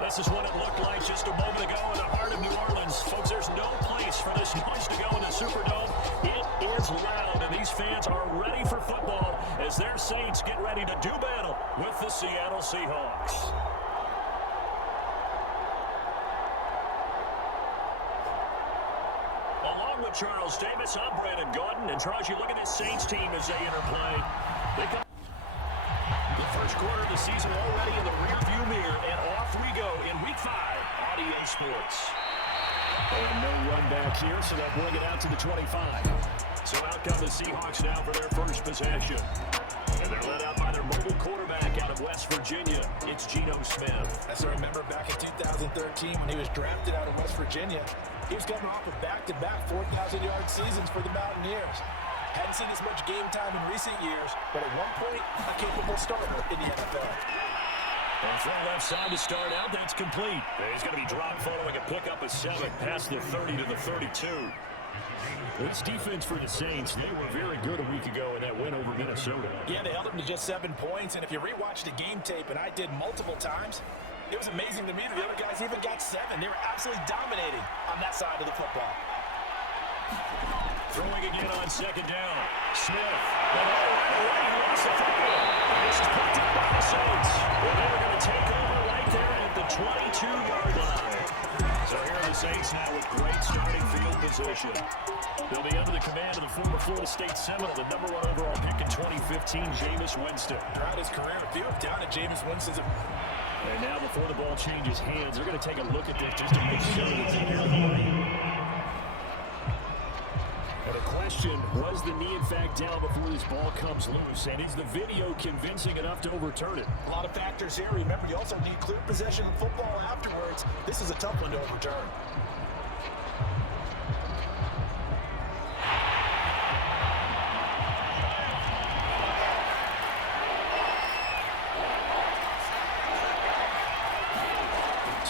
This is what it looked like just a moment ago in the heart of New Orleans. Folks, there's no place for this noise to go in the Superdome. It is loud, and these fans are ready for football as their Saints get ready to do battle with the Seattle Seahawks. Along with Charles Davis, I'm Brandon Gordon. And Charles, you look at this Saints team as they interplay. The first quarter of the season already in the rearview mirror, and off we go in Week 5 on EA Sports. And no run back here, so they'll bring it out to the 25. So out come the Seahawks now for their first possession. And they're led out by their mobile quarterback out of West Virginia. It's Geno Smith. As I remember back in 2013 when he was drafted out of West Virginia, he was coming off of back-to-back 4,000-yard seasons for the Mountaineers. Hadn't seen as much game time in recent years, but at one point, a capable starter in the NFL. And from left side to start out, that's complete. He's going to be dropped following a pickup of 7 past the 30 to the 32. This defense for the Saints, they were very good a week ago in that win over Minnesota. Yeah, they held them to just 7 points, and if you rewatch the game tape, and I did multiple times, it was amazing to me that the other guys even got 7. They were absolutely dominating on that side of the football. Throwing again on second down. Smith. Lost the football. This is picked up by the Saints. Well, they were going to take over right there at the 22-yard line. So here are the Saints now with great starting field position. They'll be under the command of the former Florida State Seminole, the #1 overall pick in 2015, Jameis Winston. Throughout his career, if you look down at Jameis Winston's... And now before the ball changes hands, they're going to take a look at this just to make sure it's in there. And the question, was the knee in fact down before this ball comes loose? And is the video convincing enough to overturn it? A lot of factors here. Remember, you also need clear possession of football afterwards. This is a tough one to overturn.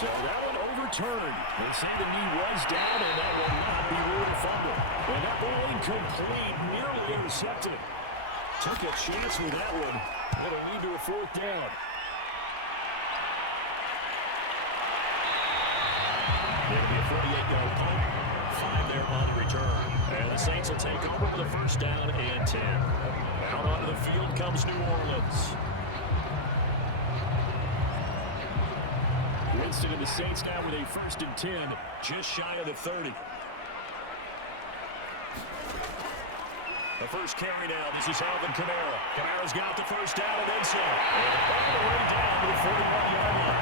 So that one overturned. They say the knee was down, and that will not be ruled a fumble. And that ball incomplete, nearly intercepted. Took a chance with that one. It'll lead to a 4th down. It'll be a 48-yard punt. 5 there on the return. And the Saints will take over with a 1st down and 10. Out onto the field comes New Orleans. Winston and the Saints now with a 1st and 10, just shy of the 30. The first carry now. This is Alvin Kamara. Kamara's got the 1st down and then some. And all the way down to the 41-yard line.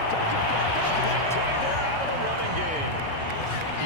Out of the running game.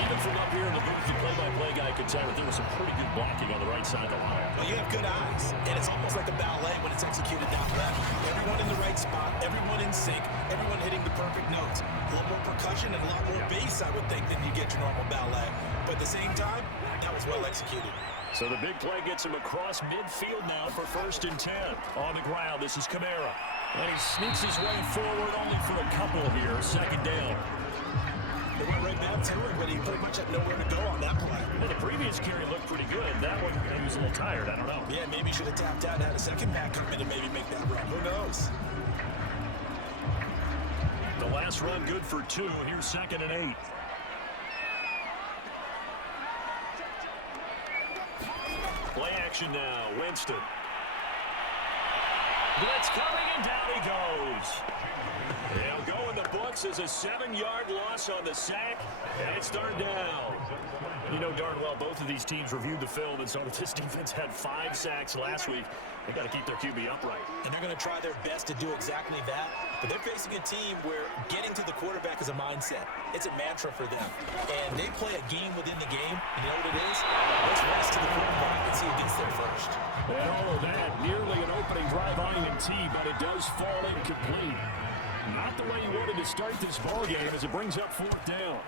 Even from up here in the booth, the play-by-play guy could tell that there was some pretty good blocking on the right side of the line. Well, you have good eyes, and it's almost like a ballet when it's executed down left. Everyone in the right spot, everyone in sync, everyone hitting the perfect notes. A lot more percussion and a lot more bass, I would think, than you get your normal ballet. But at the same time, that was well executed. So the big play gets him across midfield now for 1st and 10. On the ground, this is Kamara. And he sneaks his way forward only for a couple here. 2nd down. They went right back to it, but he pretty much had nowhere to go on that play. Well, the previous carry looked pretty good. That one, he was a little tired. I don't know. Yeah, maybe he should have tapped out and had a second back come in and maybe make that run. Who knows? The last run good for 2. Here's 2nd and 8. Play action now. Winston. Blitz coming, and down he goes. They'll go in the books as a 7-yard loss on the sack, and it's 3rd down. You know darn well both of these teams reviewed the film and saw that this defense had 5 sacks last week. They got to keep their QB upright. And they're going to try their best to do exactly that. But they're facing a team where getting to the quarterback is a mindset. It's a mantra for them. And they play a game within the game. And you know what it is? Let's rest to the quarterback and see who gets there first. And all of that, nearly an opening drive on INT, but it does fall incomplete. Not the way you wanted to start this ballgame as it brings up 4th down.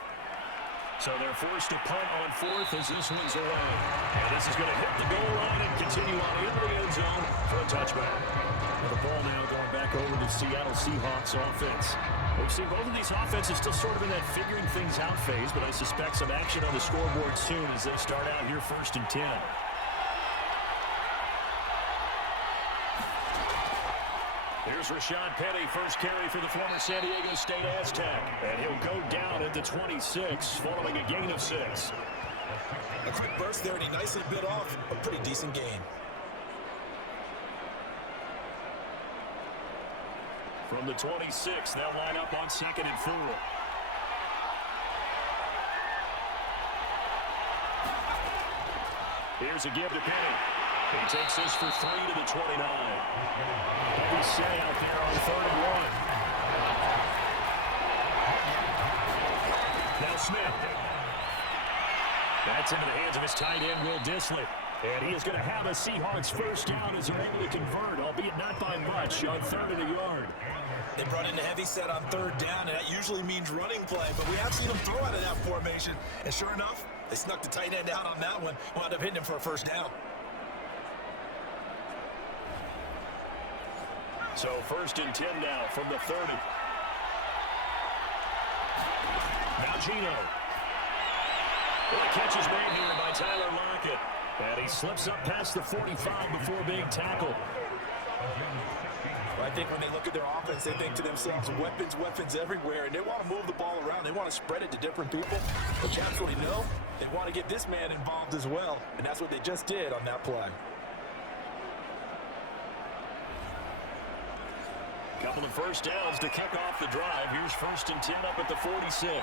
So they're forced to punt on 4th as this one's away. And this is going to hit the goal line and continue on into the end zone for a touchback. And the ball now going back over to Seattle Seahawks offense. We've seen both of these offenses still sort of in that figuring things out phase, but I suspect some action on the scoreboard soon as they start out here 1st and 10. Here's Here's Rashad Penny, first carry for the former San Diego State Aztec. And he'll go down at the 26 following a gain of 6. A quick burst there, and he nicely bit off a pretty decent gain. From the 26, they'll line up on 2nd and 4. Here's a give to Penny. He takes this for 3 to the 29. Heavy set out there on 3rd and 1. Now Smith. That's into the hands of his tight end, Will Dissly. And he is going to have a Seahawks first down as they're able to convert, albeit not by much, on 3rd and a yard. They brought in the heavy set on 3rd down, and that usually means running play, but we have seen them throw out of that formation. And sure enough, they snuck the tight end out on that one, wound up hitting him for a first down. So 1st and 10 now from the 30. Now Gino. Well, the catch is made here by Tyler Lockett. And he slips up past the 45 before being tackled. Well, I think when they look at their offense, they think to themselves, weapons everywhere, and they want to move the ball around. They want to spread it to different people. But you absolutely know they want to get this man involved as well, and that's what they just did on that play. Couple of first downs to kick off the drive. Here's 1st and 10 up at the 46. A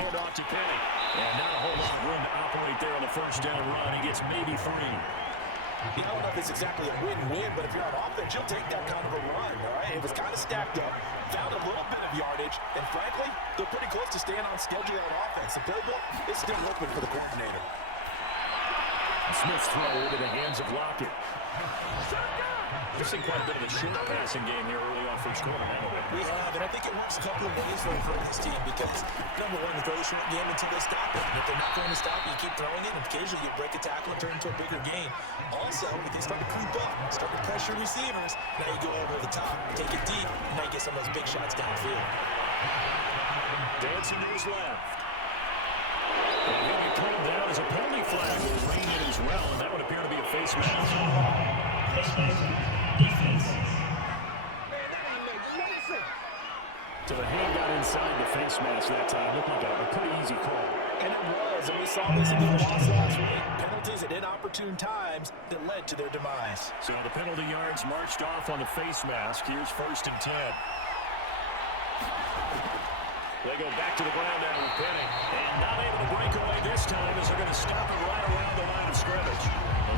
handoff to Penny. And not a whole lot of room to operate there on the first down run. He gets maybe 3. You don't know if it's exactly a win-win, but if you're on offense, you'll take that kind of a run, all right? It was kind of stacked up, found a little bit of yardage, and frankly, they're pretty close to staying on schedule on offense. The playbook is still open for the coordinator. Smith's throw into the hands of Lockett. We've seen quite a bit of a short passing game here early on first quarter. We have, and I think it works a couple of ways for this team because, number one, you throw a short game until they stop it. And if they're not going to stop it, you keep throwing it, and occasionally you break a tackle and turn into a bigger gain. Also, if they start to creep up, start to pressure receivers, now you go over the top, take it deep, and now you get some of those big shots downfield. Dancing to his left. And he'll be pulled down as a penalty flag will ring in as well, and that would appear to be a face mask. Defense. So the hand got inside the face mask that time. Looked like a pretty easy call. And it was, and we saw this in the loss last week. Penalties at inopportune times that led to their demise. So the penalty yards marched off on the face mask. Here's 1st and 10. They go back to the ground now with Penny. And not able to break away this time as they're going to stop it right around the line of scrimmage.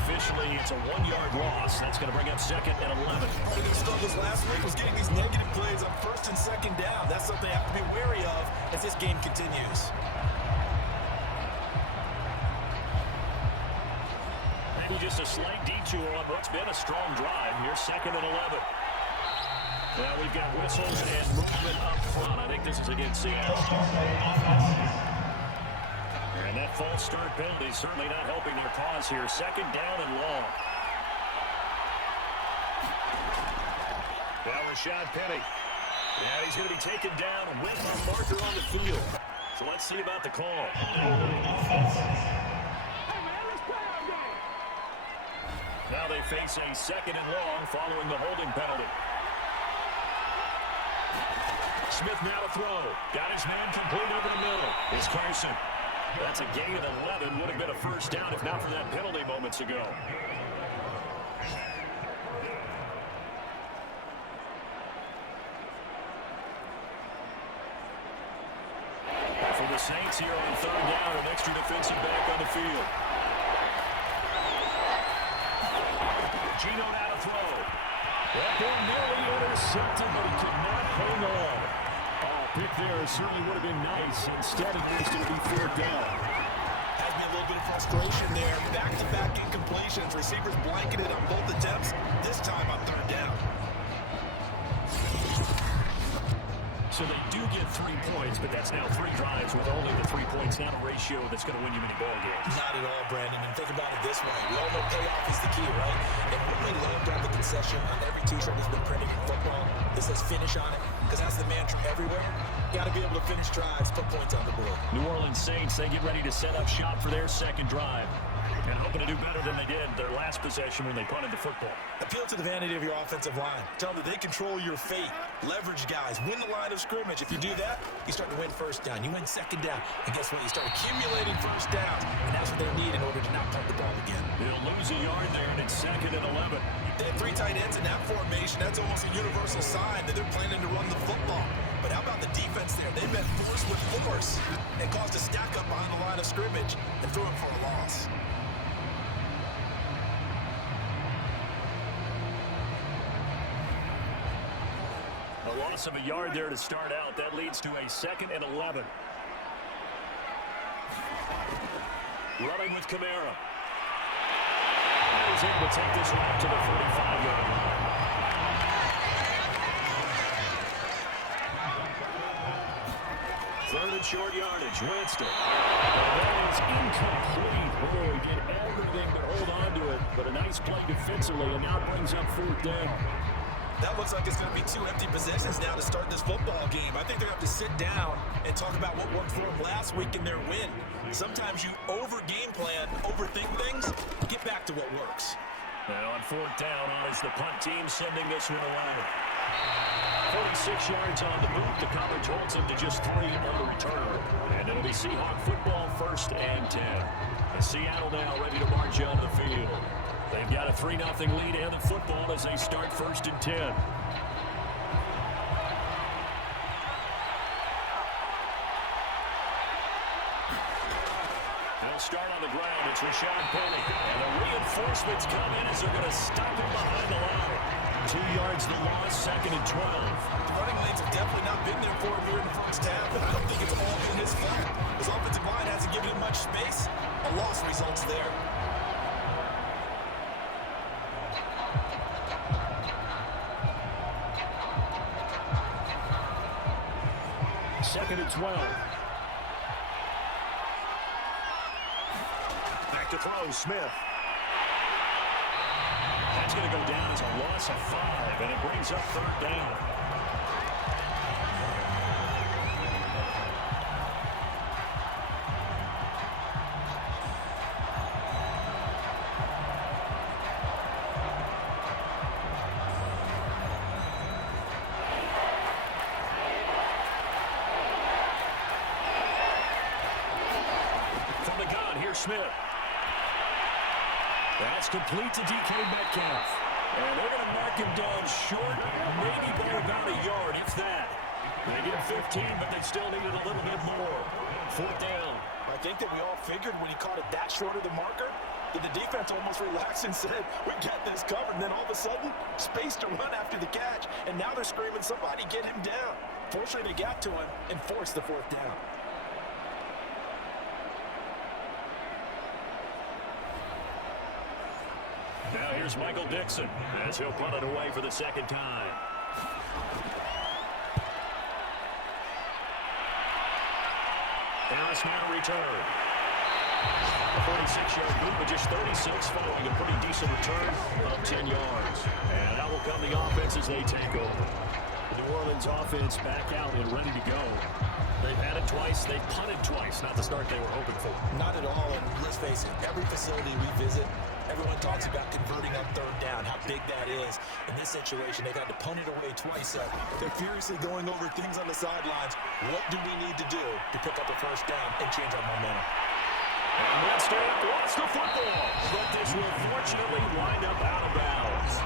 Officially, it's a 1-yard loss. That's going to bring up 2nd and 11. Part of their struggles last week was getting these negative plays on 1st and 2nd down. That's something they have to be wary of as this game continues. Maybe just a slight detour on what's been a strong drive. Here's 2nd and 11. Now we've got whistles and movement up front. I think this is against Seattle. And that false start penalty is certainly not helping their cause here. 2nd down and long. Now Rashad Penny. And he's going to be taken down with a marker on the field. So let's see about the call. Now they face a 2nd and long following the holding penalty. Smith now to throw. Got his man complete over the middle. It's Carson. That's a gain of 11. Would have been a first down if not for that penalty moments ago. For the Saints here on 3rd down, an extra defensive back on the field. Gino now to throw. That ball nearly intercepted, but he could not hang on. Pick there certainly would have been nice. Instead, it is going to be 4th down. Had me a little bit of frustration there. Back-to-back incompletions. Receivers blanketed on both attempts. This time on 3rd down. So they do get 3 points, but that's now 3 drives with only the 3 points. Not a ratio that's going to win you many ball games. Not at all, Brandon. And think about it this way. We all know payoff is the key, right? And we really loved on the concession on every T-shirt that's been printed in football. It says finish on it, because that's the mantra everywhere. You got to be able to finish drives, put points on the board. New Orleans Saints, they get ready to set up shop for their 2nd drive. And looking to do better than they did their last possession when they punted the football. Appeal to the vanity of your offensive line. Tell them that they control your fate. Leverage guys. Win the line of scrimmage. If you do that, you start to win first down. You win second down. And guess what? You start accumulating first downs. And that's what they need in order to not punt the ball again. They'll lose a yard there, and it's 2nd and 11. They have 3 tight ends in that formation. That's almost a universal sign that they're planning to run the football. But how about the defense there? They met force with force and caused a stack up behind the line of scrimmage and threw him for a loss. A loss of a yard there to start out. That leads to a 2nd and 11. Running with Kamara. He's able to take this one up to the 45-yard line. Third and short yardage. Winston. That is incomplete. Boy, did everything to hold on to it. But a nice play defensively, and now brings up 4th down. That looks like it's going to be 2 empty possessions now to start this football game. I think they're going to have to sit down and talk about what worked for them last week in their win. Sometimes you over-game plan, overthink things, get back to what works. Now on 4th down, is the punt team sending this one away. 46 yards on the boot. The coverage holds him to just 3 on the return. And it'll be Seahawk football, 1st and 10. And Seattle now ready to march onto the field. They've got a 3-0 lead and the football as they start 1st and 10. They'll start on the ground. It's Rashad Penny. And the reinforcements come in as they're going to stop him behind the line. 2 yards the loss, 2nd and 12. The running lanes have definitely not been there for him here in the first half, but I don't think it's all been his fault. His offensive line hasn't given him much space. A loss results there. Second and 12. Back to throw, Smith. That's going to go down as a loss of 5, and it brings up 3rd down. From the gun, here's Smith. That's complete to DK Metcalf. And they're going to mark him down short, maybe by about a yard, if that. They get 15, but they still needed a little bit more. 4th down. I think that we all figured when he caught it that short of the marker, that the defense almost relaxed and said, we got this covered. And then all of a sudden, space to run after the catch. And now they're screaming, somebody get him down. Fortunately, they got to him and forced the 4th down. Now here's Michael Dixon as he'll punt it away for the 2nd time. Harris now return. A 46-yard boot, but just 36 following a pretty decent return of 10 yards. And out will come the offense as they take over. The New Orleans offense back out and ready to go. They've had it twice. They've punted twice. Not the start they were hoping for. Not at all, and let's face it, every facility we visit, everyone talks about converting on 3rd down, how big that is. In this situation, they've had to punt it away twice. They're furiously going over things on the sidelines. What do we need to do to pick up a 1st down and change our momentum? And Winston lost the football, but this will fortunately wind up out of bounds.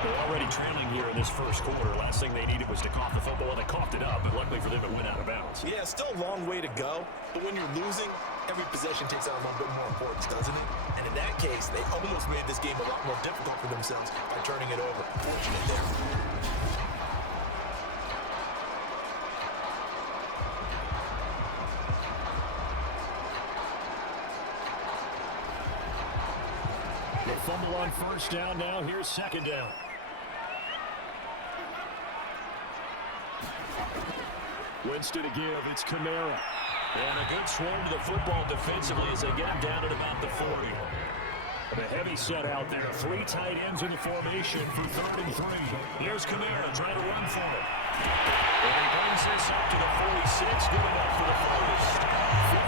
They're already trailing here in this first quarter. Last thing they needed was to cough the football, and they coughed it up, but luckily for them, it went out of bounds. Yeah, still a long way to go, but when you're losing, every possession takes on a little bit more importance, doesn't it? And in that case, they almost made this game a lot more difficult for themselves by turning it over. Fortunate there. The fumble on 1st down now. Here's 2nd down. Winston to give. It's Kamara. And a good swarm to the football defensively as they get him down at about the 40. The heavy set out there. 3 tight ends in the formation for 3rd and 3. Here's Kamara trying to run for it. And he brings this up to the 46. Good enough for the first.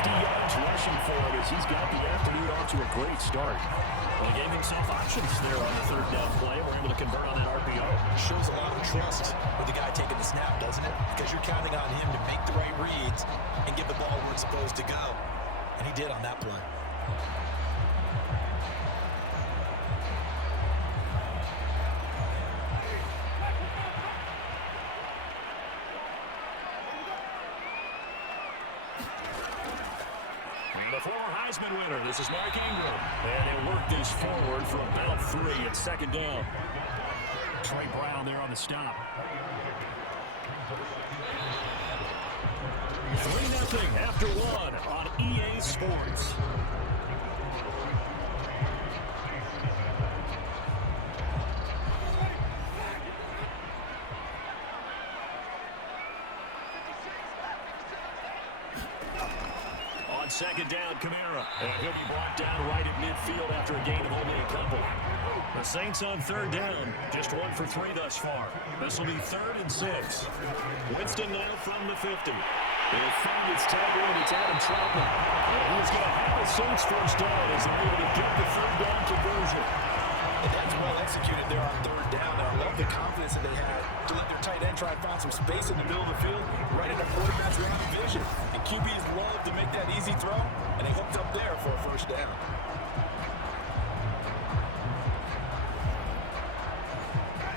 50 yards rushing for it as he's got the afternoon off to a great start. Well, he gave himself options there on the 3rd down play. We're able to convert on that RPO. Shows a lot of trust with the guy taking the snap, doesn't it? Because you're counting on him to make the right reads and get the ball where it's supposed to go. And he did on that play. The former Heisman winner, this is Mark Ingram. And he'll work this forward for about 3 at 2nd down. Trey Brown there on the stop. 3-0 after 1 on EA Sports. On 2nd down, Kamara. And he'll be brought down right at midfield after a gain of only a couple. The Saints on 3rd down. Just 1 for 3 thus far. This will be 3rd and 6. Winston now from the 50. He'll find his tackle, and it's Adam Troutman. And he's going to have a Saints first down as they're able to get the 3rd down conversion. And that's well executed there on 3rd down. And I love the confidence that they had to let their tight end try and find some space in the middle of the field, right in the quarterback's line of vision. And QBs love to make that easy throw, and they hooked up there for a first down.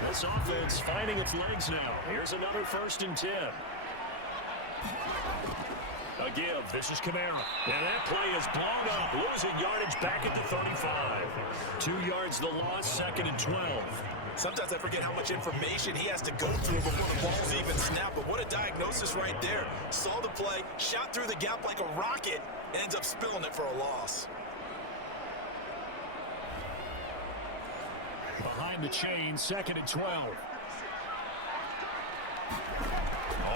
This offense finding its legs now. Here's another 1st and 10. A give. This is Kamara. And that play is blown up. Losing yardage back at the 35. 2 yards the loss, 2nd and 12. Sometimes I forget how much information he has to go through before the ball's even snapped. But what a diagnosis right there. Saw the play, shot through the gap like a rocket, and ends up spilling it for a loss. Behind the chain, 2nd and 12.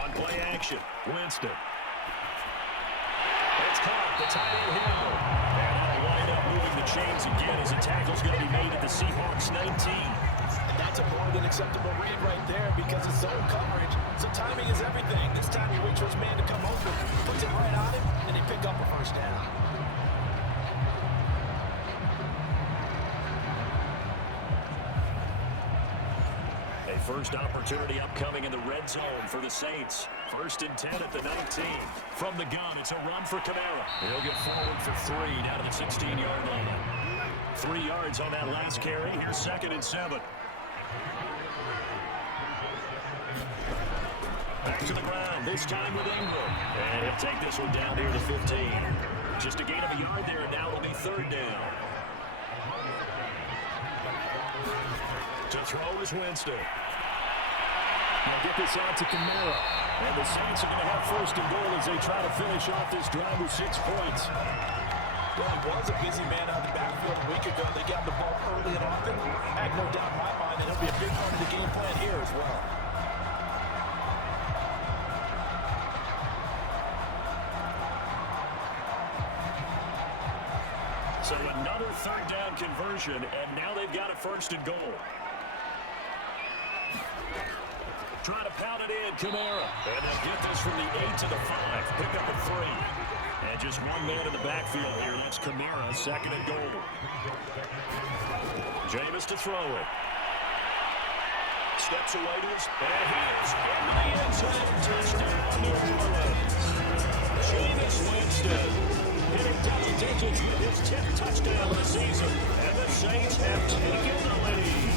On play action, Winston. It's caught, the tight end handle. And that'll wind up moving the chains again as a tackle's going to be made at the Seahawks 19. And that's a more than acceptable read right there because it's zone coverage. So timing is everything. This time he waits for his man to come open, puts it right on him, and they pick up a first down. First opportunity upcoming in the red zone for the Saints. 1st and 10 at the 19. From the gun, it's a run for Kamara. He'll get forward for 3 down to the 16-yard line. 3 yards on that last carry. Here's 2nd and 7. Back to the ground, this time with Ingram. And he'll take this one down near the 15. Just a gain of a yard there, and now it'll be 3rd down. To throw is Winston. They'll get this out to Kamara. And the Saints are going to have 1st and goal as they try to finish off this drive with 6 points. Well, he was a busy man out the backfield a week ago. They got the ball early and often. I have no doubt in my mind that he'll be a big part of the game plan here as well. So another 3rd down conversion, and now they've got a 1st and goal. Trying to pound it in, Kamara. And they'll get this from the 8 to the 5. Pick up a 3. And just one man in the backfield here. That's Kamara, 2nd and goal. Jameis to throw it. Steps away to his, and he is in the end zone. Touchdown, New Orleans. Jameis Winston hitting double digits with his 10th touchdown of the season. And the Saints have taken the lead.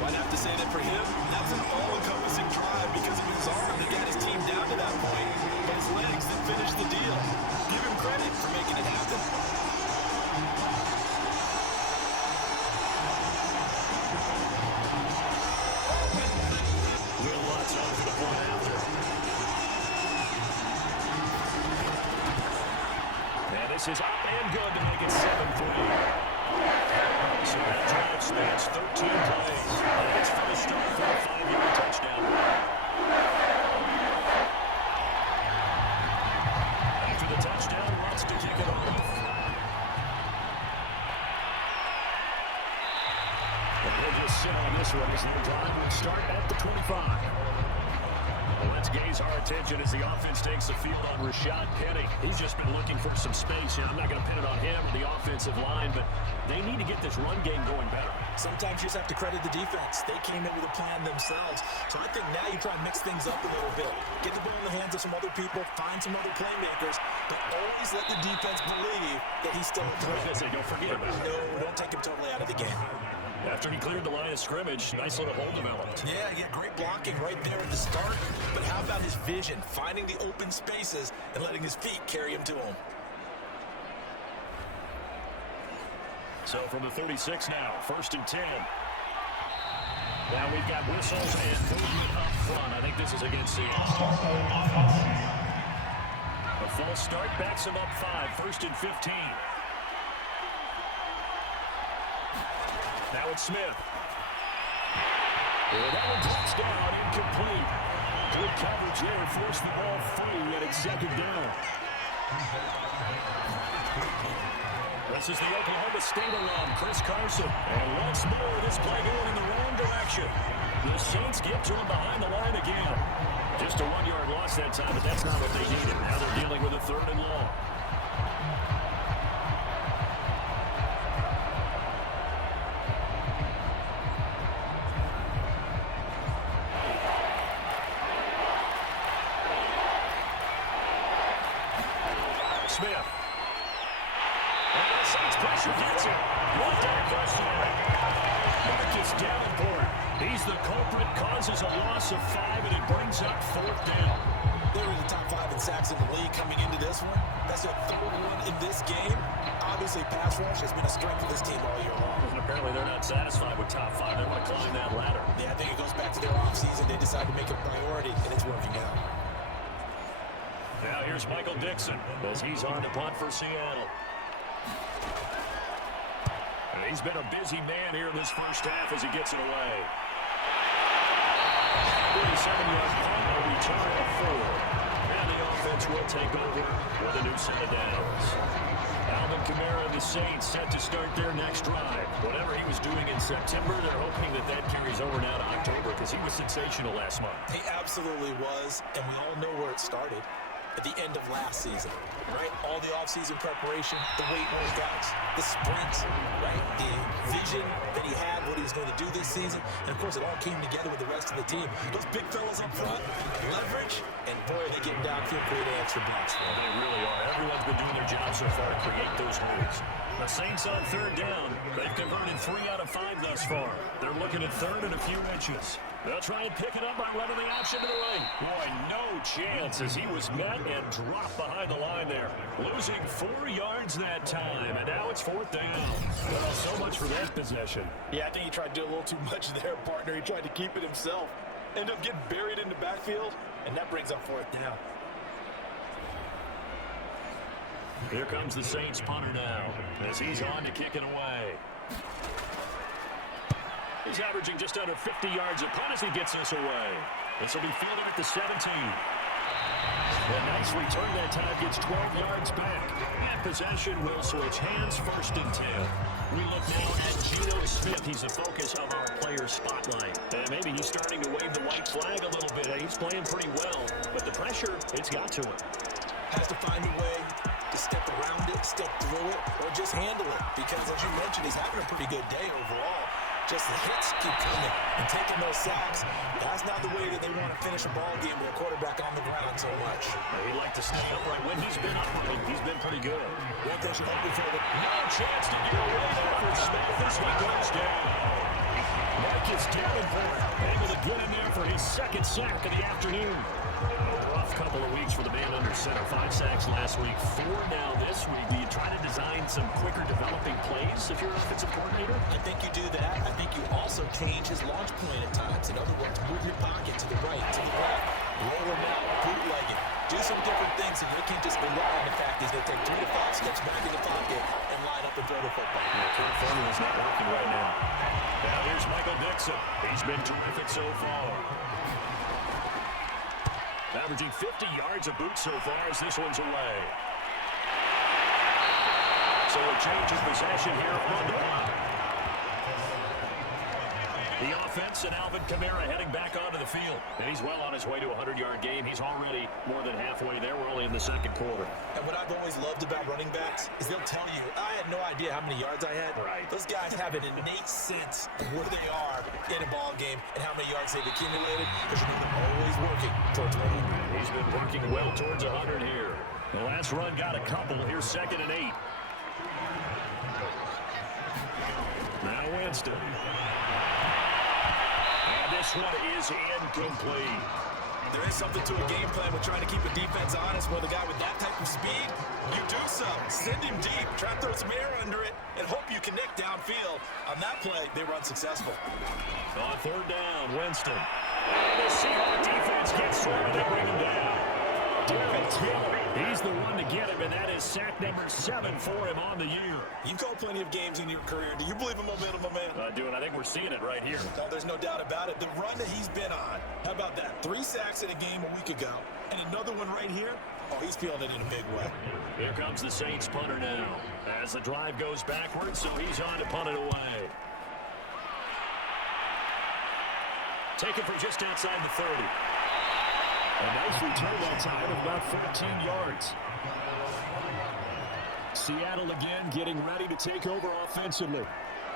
I'd have to say that for him, that was an all-encompassing drive because of his arm that got his team down to that point, but his legs that finished the deal. Give him credit for making it happen. Will Lutz on for the point after. And this is up and good to make it 7-3. So that drive spans 13 plays. And it's for the start for a 5-yard touchdown. After the touchdown, Lutz to kick it off. this one as the drive will start at the 25. Well, let's gaze our attention as the offense takes the field on Rashad Penny. He's just been looking for some space. I'm not going to pin it on him or the offensive line, but they need to get this run game going better. Sometimes you just have to credit the defense. They came in with a plan themselves. So I think now you try and mix things up a little bit. Get the ball in the hands of some other people, find some other playmakers, but always let the defense believe that he's still a threat. Don't forget about it. No, don't take him totally out of the game. After he cleared the line of scrimmage, nice little hole developed. Yeah, great blocking right there at the start. But how about his vision, finding the open spaces and letting his feet carry him to him? So from the 36 now, 1st and 10. Now we've got whistles and movement up front. I think this is against Seahawks. A false start backs him up 5, 1st and 15. Now it's Smith. That one drops down, incomplete. Good coverage there, forced the ball free, and it's 2nd down. This is the Oklahoma State alum, Chris Carson. And once more, this play going in the wrong direction. The Saints get to him behind the line again. Just a 1-yard loss that time, but that's not what they needed. Now they're dealing with a 3rd and long. Smith. And the Saints pressure gets him. Left out question. Marcus Davenport. He's the culprit, causes a loss of 5, and it brings up 4th down. They were the top 5 in sacks in the league coming into this one. That's their 3rd one in this game. Obviously, pass rush has been a strength of this team all year long. And apparently they're not satisfied with top 5. They want to climb that ladder. Yeah, I think it goes back to their offseason. They decided to make it a priority, and it's working out. Now here's Michael Dixon as he's on to punt for Seattle. And he's been a busy man here in this first half as he gets it away. 47-yard punt, a return of 4. And the offense will take over with a new set of downs. Alvin Kamara and the Saints set to start their next drive. Whatever he was doing in September, they're hoping that that carries over now to October because he was sensational last month. He absolutely was, and we all know where it started. At the end of last season, right? All the offseason preparation, the weight workouts, the sprints, right? The vision that he had, what he was going to do this season. And, of course, it all came together with the rest of the team. Those big fellas up front, leverage, and, boy, they get downfield, creating extra blocks. Well, they really are. Everyone's been doing their job so far to create those holes. The Saints on 3rd down. They've converted 3 out of 5 thus far. They're looking at 3rd and a few inches. They'll try and pick it up by running the option to the right. Boy, no chance as he was met and dropped behind the line there. Losing 4 yards that time, and now it's 4th down. Well, so much for that possession. Yeah, I think he tried to do a little too much there, partner. He tried to keep it himself. Ended up getting buried in the backfield, and that brings up 4th down. Here comes the Saints punter now as he's on to kick it away. He's averaging just under 50 yards a punt as he gets this away. This will be fielded at the 17. A nice return that time, gets 12 yards back. And possession will switch hands, 1st and 10. We look now at Geno Smith. He's the focus of our player spotlight. And maybe he's starting to wave the white flag a little bit. He's playing pretty well, but the pressure, it's got to him. Has to find a way to step around it, step through it, or just handle it. Because as you mentioned, he's having a pretty good day overall. Just the hits keep coming and taking those sacks. That's not the way that they want to finish a ball game with a quarterback on the ground so much. He'd like to stay upright. When he's been upright, he's been pretty good. One thing should hope for the No chance to get away there for Smith. This one goes down. Marcus Davenport able to get in there for his 2nd sack of the afternoon. A rough couple of weeks for the man under center. 5 sacks last week, 4 now this week. Do you try to design some quicker developing plays if you're an offensive coordinator? I think you do that. I think you also change his launch point at times. In other words, move your pocket to the right, to the left, roll him out, bootleg it. Do some different things so you can't just rely on the fact he's going to take 3 to 5 steps back in the pocket and line up and throw the football. Yeah, current formula's not working right now. Now here's Michael Dixon. He's been terrific so far. Averaging 50 yards a boot so far as this one's away. So a change of possession here, 1-1. The offense and Alvin Kamara heading back onto the field. And he's well on his way to a 100-yard game. He's already more than halfway there. We're only in the second quarter. And what I've always loved about running backs is they'll tell you, I had no idea how many yards I had. Right. Those guys have an innate sense of where they are in a ball game and how many yards they've accumulated because they're always working towards 100. He's been working well towards 100 here. The last run got a couple. Here's 2nd and 8. Now Winston. And this one is incomplete. There is something to a game plan with trying to keep a defense honest. With a guy with that type of speed, you do so. Send him deep, try to throw some air under it, and hope you connect downfield. On that play, they were unsuccessful. On 3rd down, Winston. And the Seahawks defense gets through and they bring him down. David Taylor, he's the one to get him, and that is sack number 7 for him on the year. You've called plenty of games in your career. Do you believe in momentum, my man? I do, and I think we're seeing it right here. No, there's no doubt about it. The run that he's been on, how about that? 3 sacks in a game a week ago, and another one right here. Oh, he's feeling it in a big way. Here comes the Saints punter now. As the drive goes backwards, so he's on to punt it away. Taken from just outside the 30. A nice return that time of about 14 yards. Seattle again getting ready to take over offensively.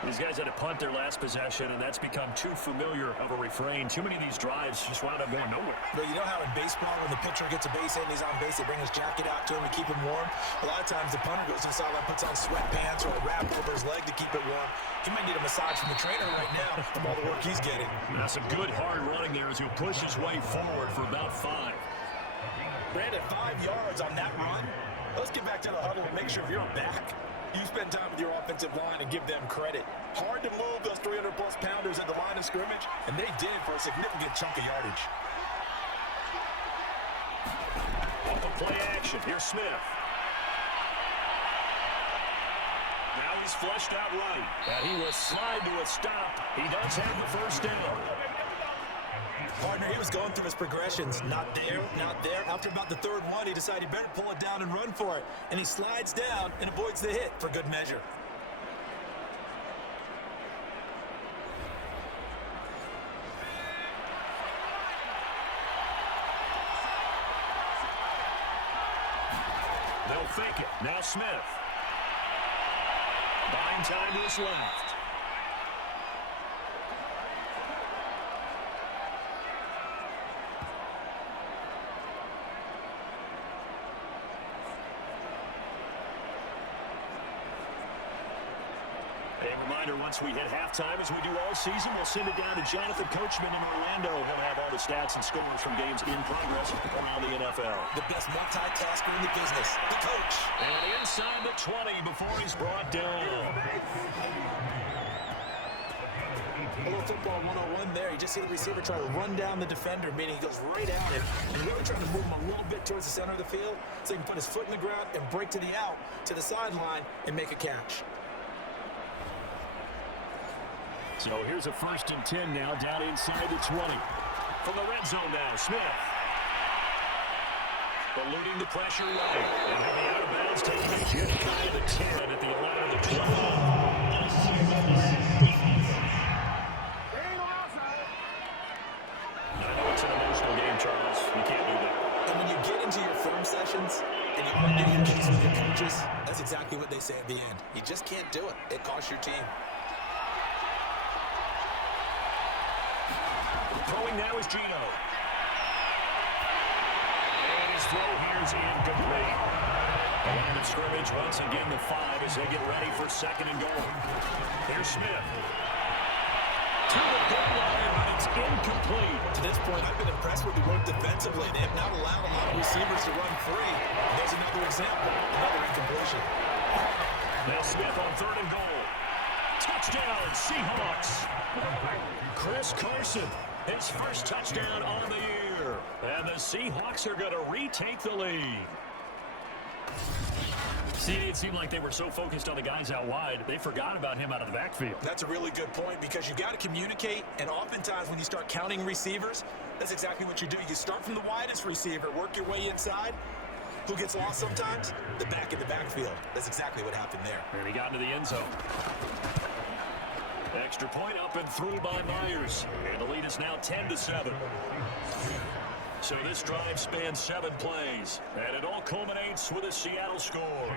These guys had to punt their last possession, and that's become too familiar of a refrain. Too many of these drives just wound up going nowhere. But you know how in baseball, when the pitcher gets a base hit and he's on base, they bring his jacket out to him to keep him warm? A lot of times the punter goes inside and puts on sweatpants or a wrap over his leg to keep it warm. He might need a massage from the trainer right now from all the work he's getting. Now some good hard running there as he'll push his way forward for about 5. Brandon, 5 yards on that run. Let's get back to the huddle and make sure you're back. You spend time with your offensive line and give them credit. Hard to move those 300-plus pounders at the line of scrimmage, and they did for a significant chunk of yardage. Off the play action. Here's Smith. Now he's flushed out right. And he will slide to a stop. He does have the first down. Partner, he was going through his progressions. Not there, not there. After about the 3rd one, he decided he better pull it down and run for it. And he slides down and avoids the hit for good measure. They'll fake it. Now Smith. Buying time to his left. A reminder, once we hit halftime, as we do all season, we'll send it down to Jonathan Coachman in Orlando. He'll have all the stats and scores from games in progress around the NFL. The best multitasker in the business, the coach. And inside the 20 before he's brought down. A little football 101 there. You just see the receiver try to run down the defender, meaning he goes right at it. And really trying to move him a little bit towards the center of the field so he can put his foot in the ground and break to the out, to the sideline, and make a catch. So here's a 1st and 10 now, down inside the 20. From the red zone now, Smith. Eluding the pressure right. And he'll be out of bounds, taking a hit kind of the 10 at the 11 of the 12. I know it's an emotional game, Charles. You can't do that. And when you get into your film sessions and you argue your case with your coaches, that's exactly what they say at the end. You just can't do it. It costs your team. Throwing now is Gino. And his throw here is incomplete. The line of scrimmage once again the 5 as they get ready for 2nd and goal. Here's Smith. To the goal line, but it's incomplete. To this point, I've been impressed with the work defensively. They have not allowed a lot of receivers to run free. There's another example, another incompletion. Now Smith on 3rd and goal. Touchdown, Seahawks. Chris Carson. His first touchdown on the year. And the Seahawks are going to retake the lead. See, it seemed like they were so focused on the guys out wide, they forgot about him out of the backfield. That's a really good point because you got to communicate, and oftentimes when you start counting receivers, that's exactly what you do. You start from the widest receiver, work your way inside. Who gets lost sometimes? The back in the backfield. That's exactly what happened there. And he got into the end zone. Extra point up and through by Myers. And the lead is now 10-7. So this drive spans 7 plays. And it all culminates with a Seattle score.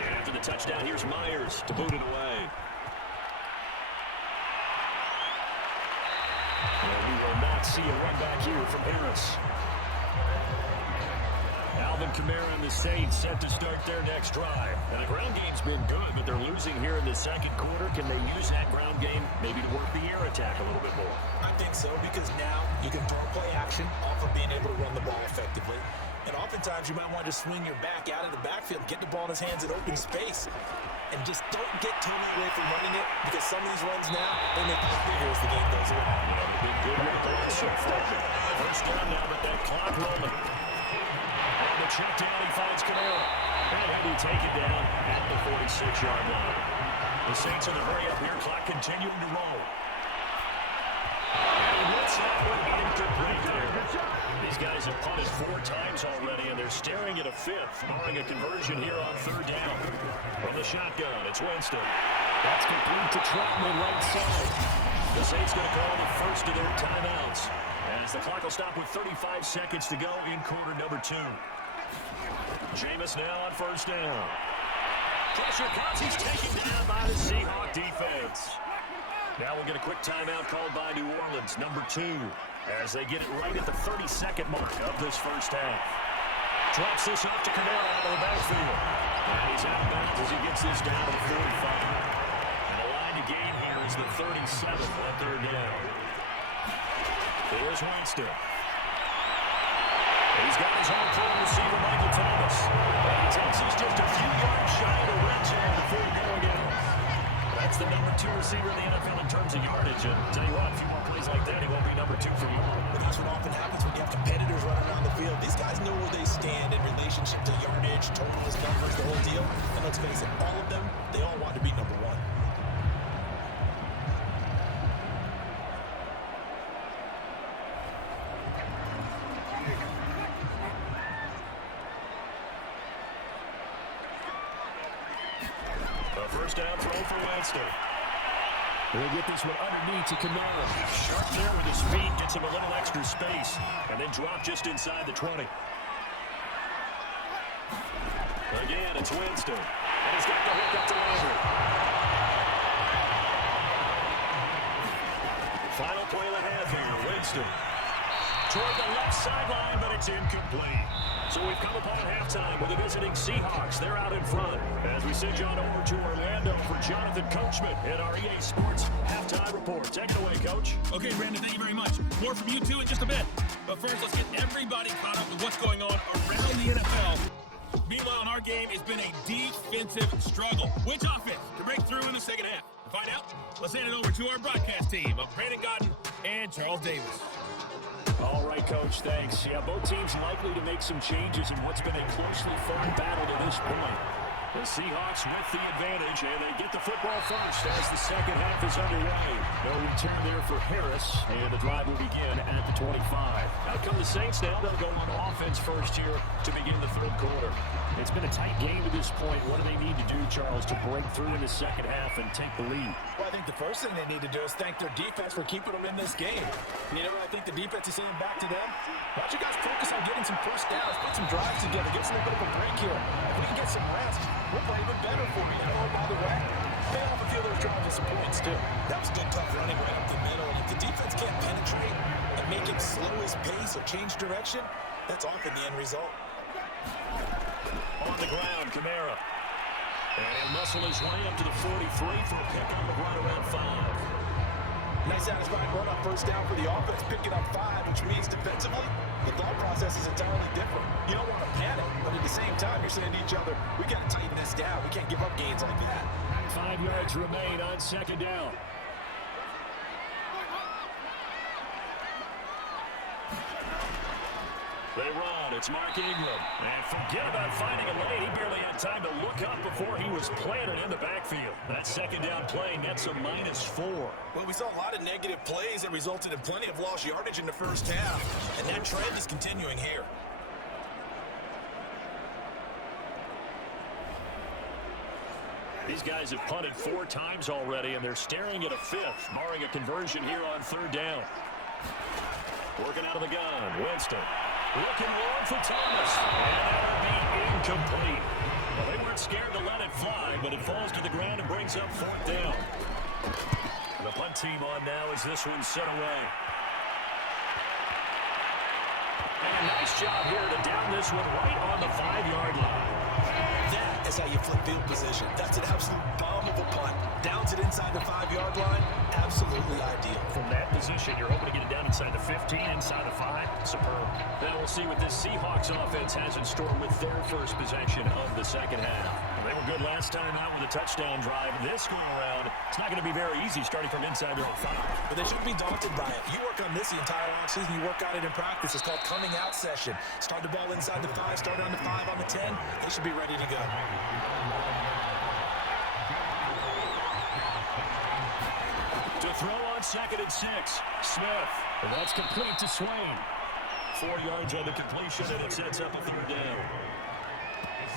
And after the touchdown, here's Myers to boot it away. And we will not see a run back here from Harris. Alvin Kamara and the Saints set to start their next drive. And the ground game's been good, but they're losing here in the second quarter. Can they use that ground game maybe to work the air attack a little bit more? I think so, because now you can throw play action off of being able to run the ball effectively. And oftentimes you might want to swing your back out of the backfield, get the ball in his hands in open space, and just don't get totally away from running it, because some of these runs now, they make it bigger as the game goes on. Been good with the last so far. First down now, but that clock rolling. And the check down, he finds Kamara. And he'll be taken down at the 46-yard line. The Saints in the hurry up here, clock continuing to roll. And what's that one? Incomplete there. These guys have punted 4 times already, and they're staring at a 5th, barring a conversion here on 3rd down. From the shotgun, it's Winston. That's complete to Trotman right side. The Saints going to call the first of their timeouts, as the clock will stop with 35 seconds to go in quarter number 2. Jameis now on 1st down. Pressure comes. He's taken down by the Seahawks defense. Now we'll get a quick timeout called by New Orleans, number 2, as they get it right at the 32nd mark of this first half. Drops this off to Kamara out of the backfield. And he's out of bounds as he gets this down to the 45. And the line to gain here is the 37 on 3rd down. Here's Winston. He's got his home plate receiver, Michael Thomas. And he takes us just a few yards shy of the red zone before going in. That's the number 2 receiver in the NFL in terms of yardage. And tell you what, a few more plays like that, he won't be number 2 for long. But that's what often happens when you have competitors running around the field. These guys know where they stand in relationship to yardage, totals, numbers, the whole deal. And let's face it, all of them, they all want to be number 1. First down throw for Winston. We'll get this one underneath to Kamara. Sharp there with his feet, gets him a little extra space, and then drop just inside the 20. Again, it's Winston. And he's got the hook up to Landry. Final play and a half here. Winston toward the left sideline, but it's incomplete. So we've come upon halftime with the visiting Seahawks. They're out in front. As we send John over to Orlando for Jonathan Coachman in our EA Sports Halftime Report. Take it away, Coach. Okay, Brandon, thank you very much. More from you two in just a bit. But first, let's get everybody caught up with what's going on around the NFL. Meanwhile, in our game, it's been a defensive struggle. Which offense to break through in the second half? To find out, let's hand it over to our broadcast team of Brandon Godden and Charles Davis. All right, Coach, thanks. Yeah, both teams likely to make some changes in what's been a closely fought battle to this point. The Seahawks with the advantage, and they get the football first as the second half is underway. No return there for Harris, and the drive will begin at the 25. Out come the Saints now. They'll go on offense first here to begin the 3rd quarter. It's been a tight game to this point. What do they need to do, Charles, to break through in the second half and take the lead? Well, I think the first thing they need to do is thank their defense for keeping them in this game. You know what I think the defense is saying back to them? Why don't you guys focus on getting some first downs, put some drives together, get us a little bit of a break here. If we can get some rest, we'll play even better for you. And oh, by the way, they off a few of those drives with some points, too. That was good, tough running right up the middle. And if the defense can't penetrate and make him slow his pace or change direction, that's often the end result. On the ground, Kamara. And muscle his way up to the 43 for a pick on the run around 5. Nice satisfying run on first down for the offense, picking up 5, which means defensively, the thought process is entirely different. You don't want to panic, but at the same time, you're saying to each other, we got to tighten this down. We can't give up gains like that. 5 yards remain on 2nd down. They run. It's Mark Ingram. And forget about finding a lane. He barely had time to look up before he was planted in the backfield. That 2nd down play nets a -4. Well, we saw a lot of negative plays that resulted in plenty of lost yardage in the first half. And that trend is continuing here. These guys have punted 4 times already, and they're staring at a 5th, barring a conversion here on 3rd down. Working out of the gun, Winston. Looking long for Thomas. And that'll be incomplete. Well, they weren't scared to let it fly, but it falls to the ground and brings up 4th down. The punt team on now as this one's set away. And a nice job here to down this one right on the 5-yard line. That is how you flip field position. That's an absolute bomb of a punt. Downs it inside the 5-yard line. Absolutely ideal. From that position, you're hoping to get it down inside the 15, inside the 5. Superb. Then we'll see what this Seahawks offense has in store with their first possession of the second half. They were good last time out with a touchdown drive. This go around, it's not going to be very easy starting from inside their own 5. But they shouldn't be daunted by it. You work on this the entire offseason. You work on it in practice. It's called coming out session. Start the ball inside the 5, start on the 5, on the 10. They should be ready to go. To throw on 2nd and 6, Smith. And that's complete to Swain. 4 yards on the completion, and it sets up a 3rd down.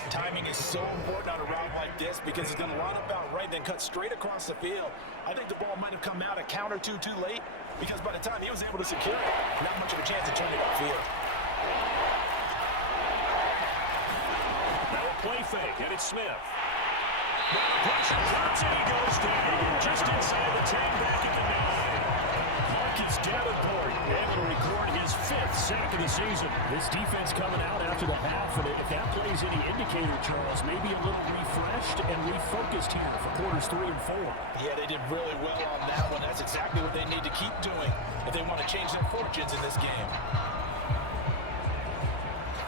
Timing is so important on a route like this because he's going to line up out right, then cut straight across the field. I think the ball might have come out a count or two too late because by the time he was able to secure it, not much of a chance to turn it upfield. Now a play fake, and it's Smith. Now the pressure drops, and he goes down just inside the 10, back at the 9. Marcus Davenport able to record his 5th sack of the season. This defense coming out after the half, and if that plays any indicator, Charles, maybe a little refreshed and refocused here for quarters 3 and 4. Yeah, they did really well on that one. That's exactly what they need to keep doing if they want to change their fortunes in this game.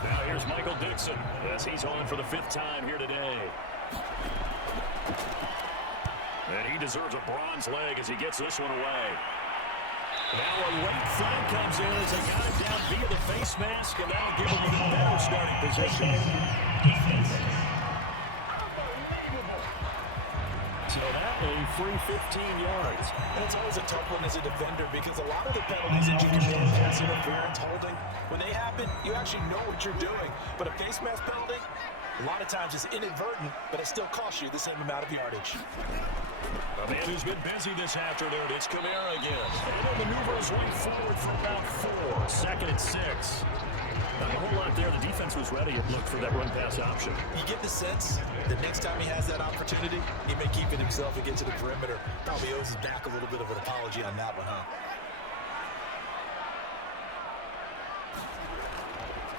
Now here's Michael Dixon as he's on for the 5th time here today. And he deserves a bronze leg as he gets this one away. Now a late flag comes in as they got him down via the face mask, and that'll give him a better starting position. So that a free 15 yards. And it's always a tough one as a defender because a lot of the penalties that you can make, pass interference, holding, when they happen, you actually know what you're doing. But a face mask penalty, a lot of times it's inadvertent, but it still costs you the same amount of yardage. A man who's been busy this afternoon, it's Kamara again. And he maneuvers right forward for about 4. 2nd and 6. Not a whole lot there. The defense was ready, it looked, for that run-pass option. You get the sense that next time he has that opportunity, he may keep it himself and get to the perimeter. Probably owes his back a little bit of an apology on that one, huh?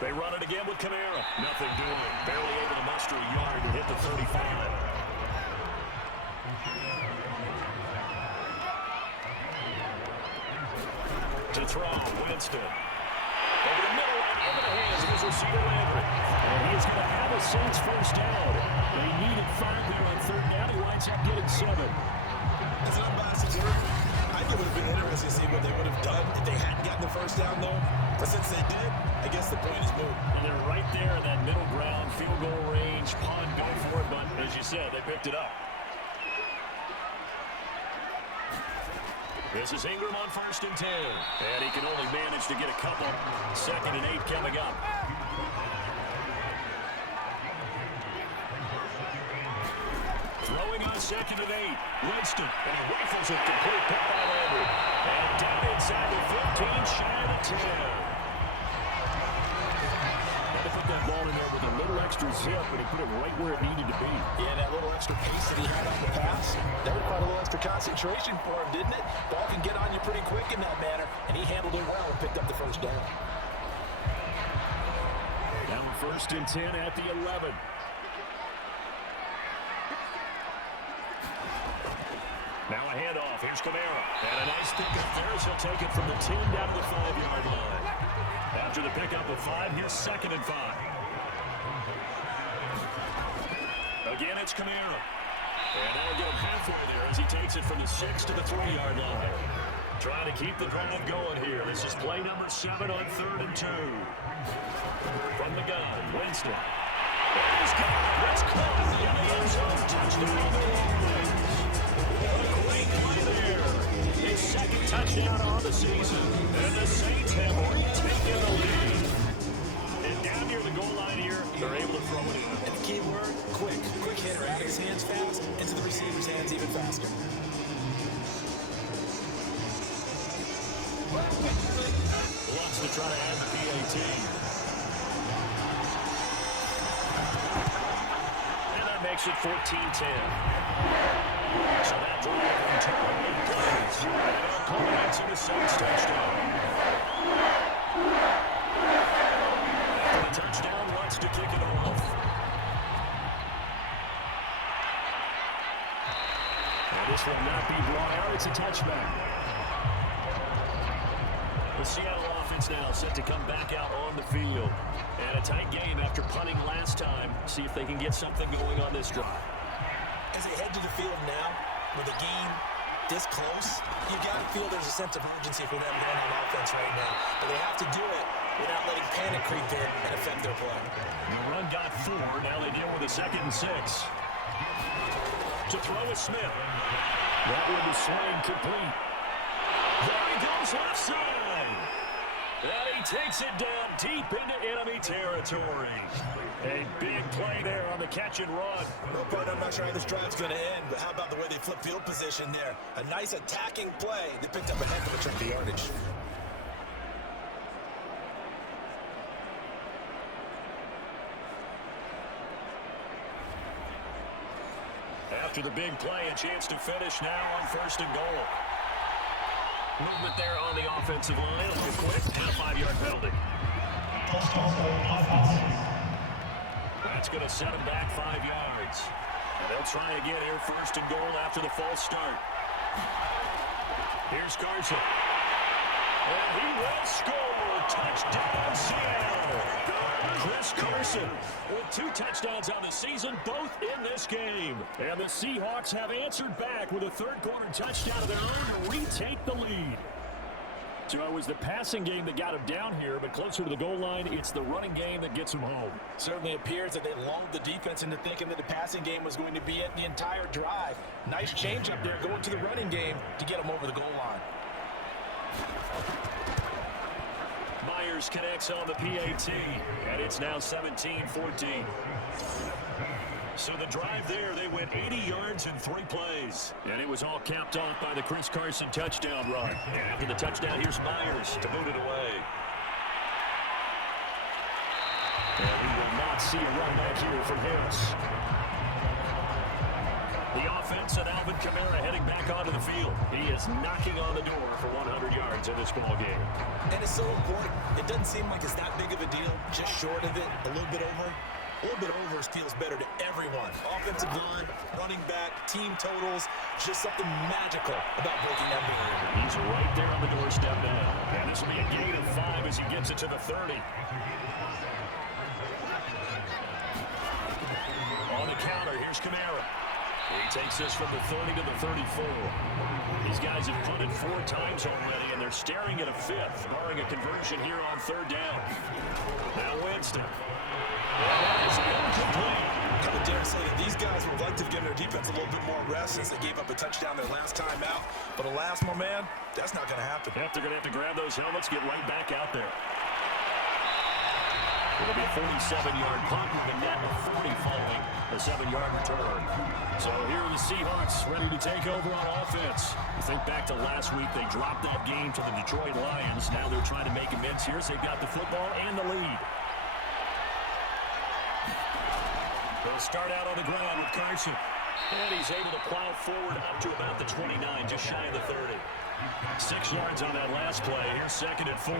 They run it again with Kamara. Nothing doing. Barely able to muster a yard to hit the 35. To throw, Winston. Over the middle, into the hands of his receiver, Landry. And he is going to have a Saints first down. They needed 5 there on 3rd down. He winds up getting 7. As an unbiased observer, I think it would have been interesting to see what they would have done if they hadn't gotten the first down, though. But since they did, I guess the point is moved. And they're right there in that middle ground, field goal range, punt, go for it. But as you said, they picked it up. This is Ingram on 1st and 10. And he can only manage to get a couple. 2nd and 8 coming up. Throwing on 2nd and 8. Winston. And he rifles it complete. Pick by Landry. And down inside the 15, shy of the 10. Got to put that ball in there with a little extra zip, and he put it right where it needed to be. Yeah, that little extra pace that he had on the pass, that would put a little extra concentration for him, didn't it? Ball can get on you pretty quick in that manner, and he handled it well and picked up the first down. Now 1st and 10 at the 11. Now a handoff. Here's Kamara. And a nice pickup there as he'll take it from the 10 down to the 5-yard line. After the pickup of 5, here's 2nd and 5. Again, it's Kamara. And that'll get him halfway there as he takes it from the 6 to the 3-yard line. Trying to keep the drive going here. This is play number 7 on 3rd and 2. From the gun, Winston. He's got it. That's caught in the end zone. Touchdown, the Ravens. What a great play there. His 2nd touchdown on the season. And the Saints have retaken the lead. And now got near the goal line here, they're able to throw it in. And the key word, quick. Quick hitter out of his hands fast, into the receiver's hands even faster. Wants to try to add the PAT. And that makes it 14-10. So that drive in total 8 plays. And it culminates in a Saints touchdown. After the touchdown, wants to kick it off. And this will not be blown out. It's a touchback. The Seattle offense now set to come back out on the field. And a tight game after punting last time. See if they can get something going on this drive. As they head to the field now, with a game this close, you got to feel there's a sense of urgency for them going on offense right now. But they have to do it without letting panic creep in and affect their play. The run got 4. Now they deal with a 2nd and 6. To throw is Smith. That one is swing complete. There he goes left side. And he takes it down deep into enemy territory. A big play there on the catch and run. Well, but I'm not sure how this drive's going to end, but how about the way they flip field position there? A nice attacking play. They picked up a heck of a chunk of yardage. After the big play, a chance to finish now on 1st and goal. Movement there on the offensive line. It'll be quick and a 5-yard penalty. That's going to set him back 5 yards. And they'll try again here, 1st and goal after the false start. Here's Carson. And he will score. Touchdown, Seattle. Chris Carson with 2 touchdowns on the season, both in this game. And the Seahawks have answered back with a 3rd quarter touchdown of their own to retake the lead. So it was the passing game that got him down here, but closer to the goal line, it's the running game that gets him home. Certainly appears that they lulled the defense into thinking that the passing game was going to be it the entire drive. Nice change up there going to the running game to get him over the goal line. Myers connects on the PAT, and it's now 17-14. So the drive there, they went 80 yards in 3 plays. And it was all capped off by the Chris Carson touchdown run. And after the touchdown, here's Myers to boot it away. And we will not see a run back here from Harris. The offense and Alvin Kamara heading back onto the field. He is knocking on the door for 100 yards in this ball game. And it's so important. It doesn't seem like it's that big of a deal. Just short of it, a little bit over. A little bit over feels better to everyone. Offensive line, running back, team totals. Just something magical about breaking that barrier. He's right there on the doorstep now. And this will be a gain of 5 as he gets it to the 30. On the counter, here's Kamara. He takes this from the 30 to the 34. These guys have punted 4 times already, and they're staring at a 5th, barring a conversion here on 3rd down. Now Winston. That is incomplete. I would dare say that these guys would like to have given their defense a little bit more rest since they gave up a touchdown their last time out. But alas, my man, that's not going to happen. Yep, they're going to have to grab those helmets, get right back out there. It'll be a 47-yard punt with the net of 40 following a 7-yard return. So here are the Seahawks ready to take over on offense. You think back to last week, they dropped that game to the Detroit Lions. Now they're trying to make amends here as they've got the football and the lead. They'll start out on the ground with Carson. And he's able to plow forward up to about the 29, just shy of the 30. 6 yards on that last play. Here's 2nd and 4.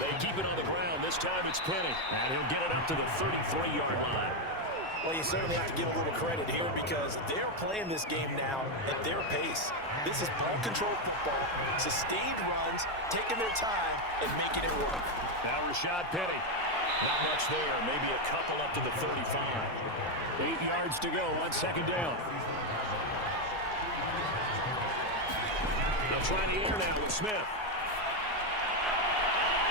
They keep it on the ground. This time it's Penny. And he'll get it up to the 33-yard line. Well, you certainly have to give a little credit here because they're playing this game now at their pace. This is ball-controlled football, sustained runs, taking their time, and making it work. Now Rashad Penny. Not much there. Maybe a couple up to the 35. 8 yards to go on 2nd down. They'll try the air now with Smith.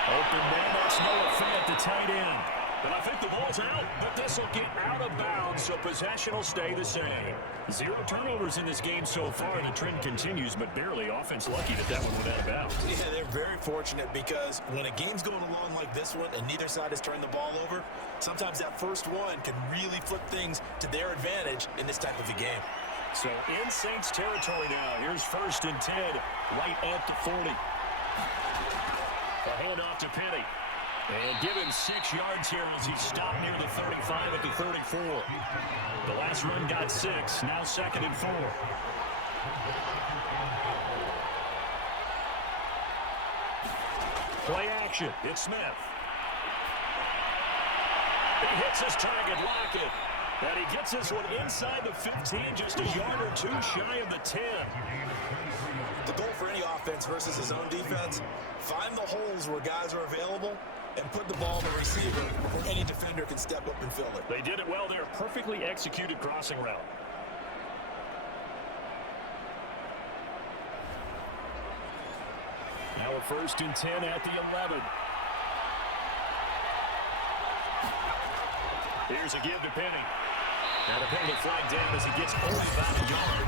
Open man, that's Noah Fant, the tight end. And I think the ball's out, but this will get out of bounds, so possession will stay the same. 0 turnovers in this game so far. The trend continues, but barely. Offense lucky that one went out of bounds. Yeah, they're very fortunate because when a game's going along like this one and neither side has turned the ball over, sometimes that first one can really flip things to their advantage in this type of a game. So in Saints territory now. Here's 1st and 10, right at the 40. A handoff to Penny. And give him 6 yards here as he stopped near the 35 at the 34. The last run got 6, now 2nd and 4. Play action, it's Smith. He hits his target, Lockett. And he gets this one inside the 15, just a yard or 2 shy of the 10. The goal for any offense versus his own defense, find the holes where guys are available and put the ball on the receiver where any defender can step up and fill it. They did it well there. Perfectly executed crossing route. Now a 1st and 10 at the 11. Here's a give to Penny. And a penalty flag down as he gets only about a yard.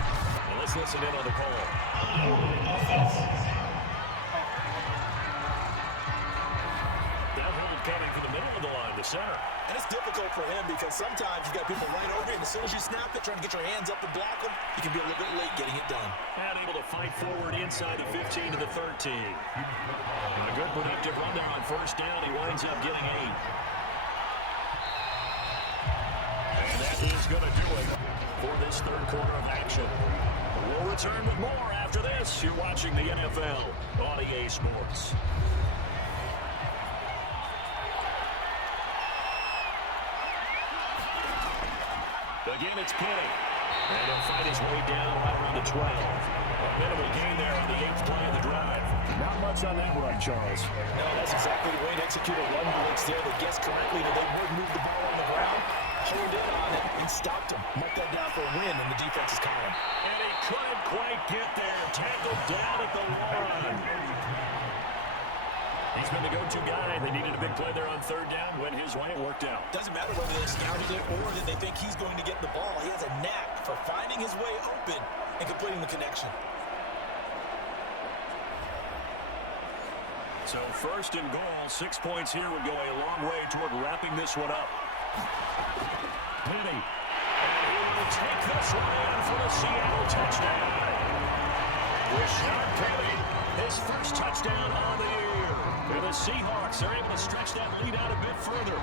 And let's listen in on the call. That hold coming from the middle of the line to center. And it's difficult for him because sometimes you got people right over you, and as soon as you snap it, trying to get your hands up and block them, you can be a little bit late getting it done. And able to fight forward inside the 15 to the 13. And a good productive run there on 1st down. He winds up getting 8. And that is going to do it for this 3rd quarter of action. We'll return with more after this. You're watching the NFL on EA Sports. Again, it's Penny. And he'll fight his way down right around the 12. A minimal gain there on the 8th play of the drive. Not much on that one, Charles. No, that's exactly the way to execute a run blitz there that guessed correctly that they would move the ball on the ground, honed in on it, and stopped him. Mark that down for a win in the defense's column. And he couldn't quite get there. Tackled down at the line. He's been the go-to guy. They needed a big play there on 3rd down. Went his way. It worked out. Doesn't matter whether they scouted it or did they think he's going to get the ball. He has a knack for finding his way open and completing the connection. So 1st and goal, 6 points here would go a long way toward wrapping this one up. Penny. And he will take this one in for the Seattle touchdown. Rashad Penny, his 1st touchdown on the year. And the Seahawks are able to stretch that lead out a bit further.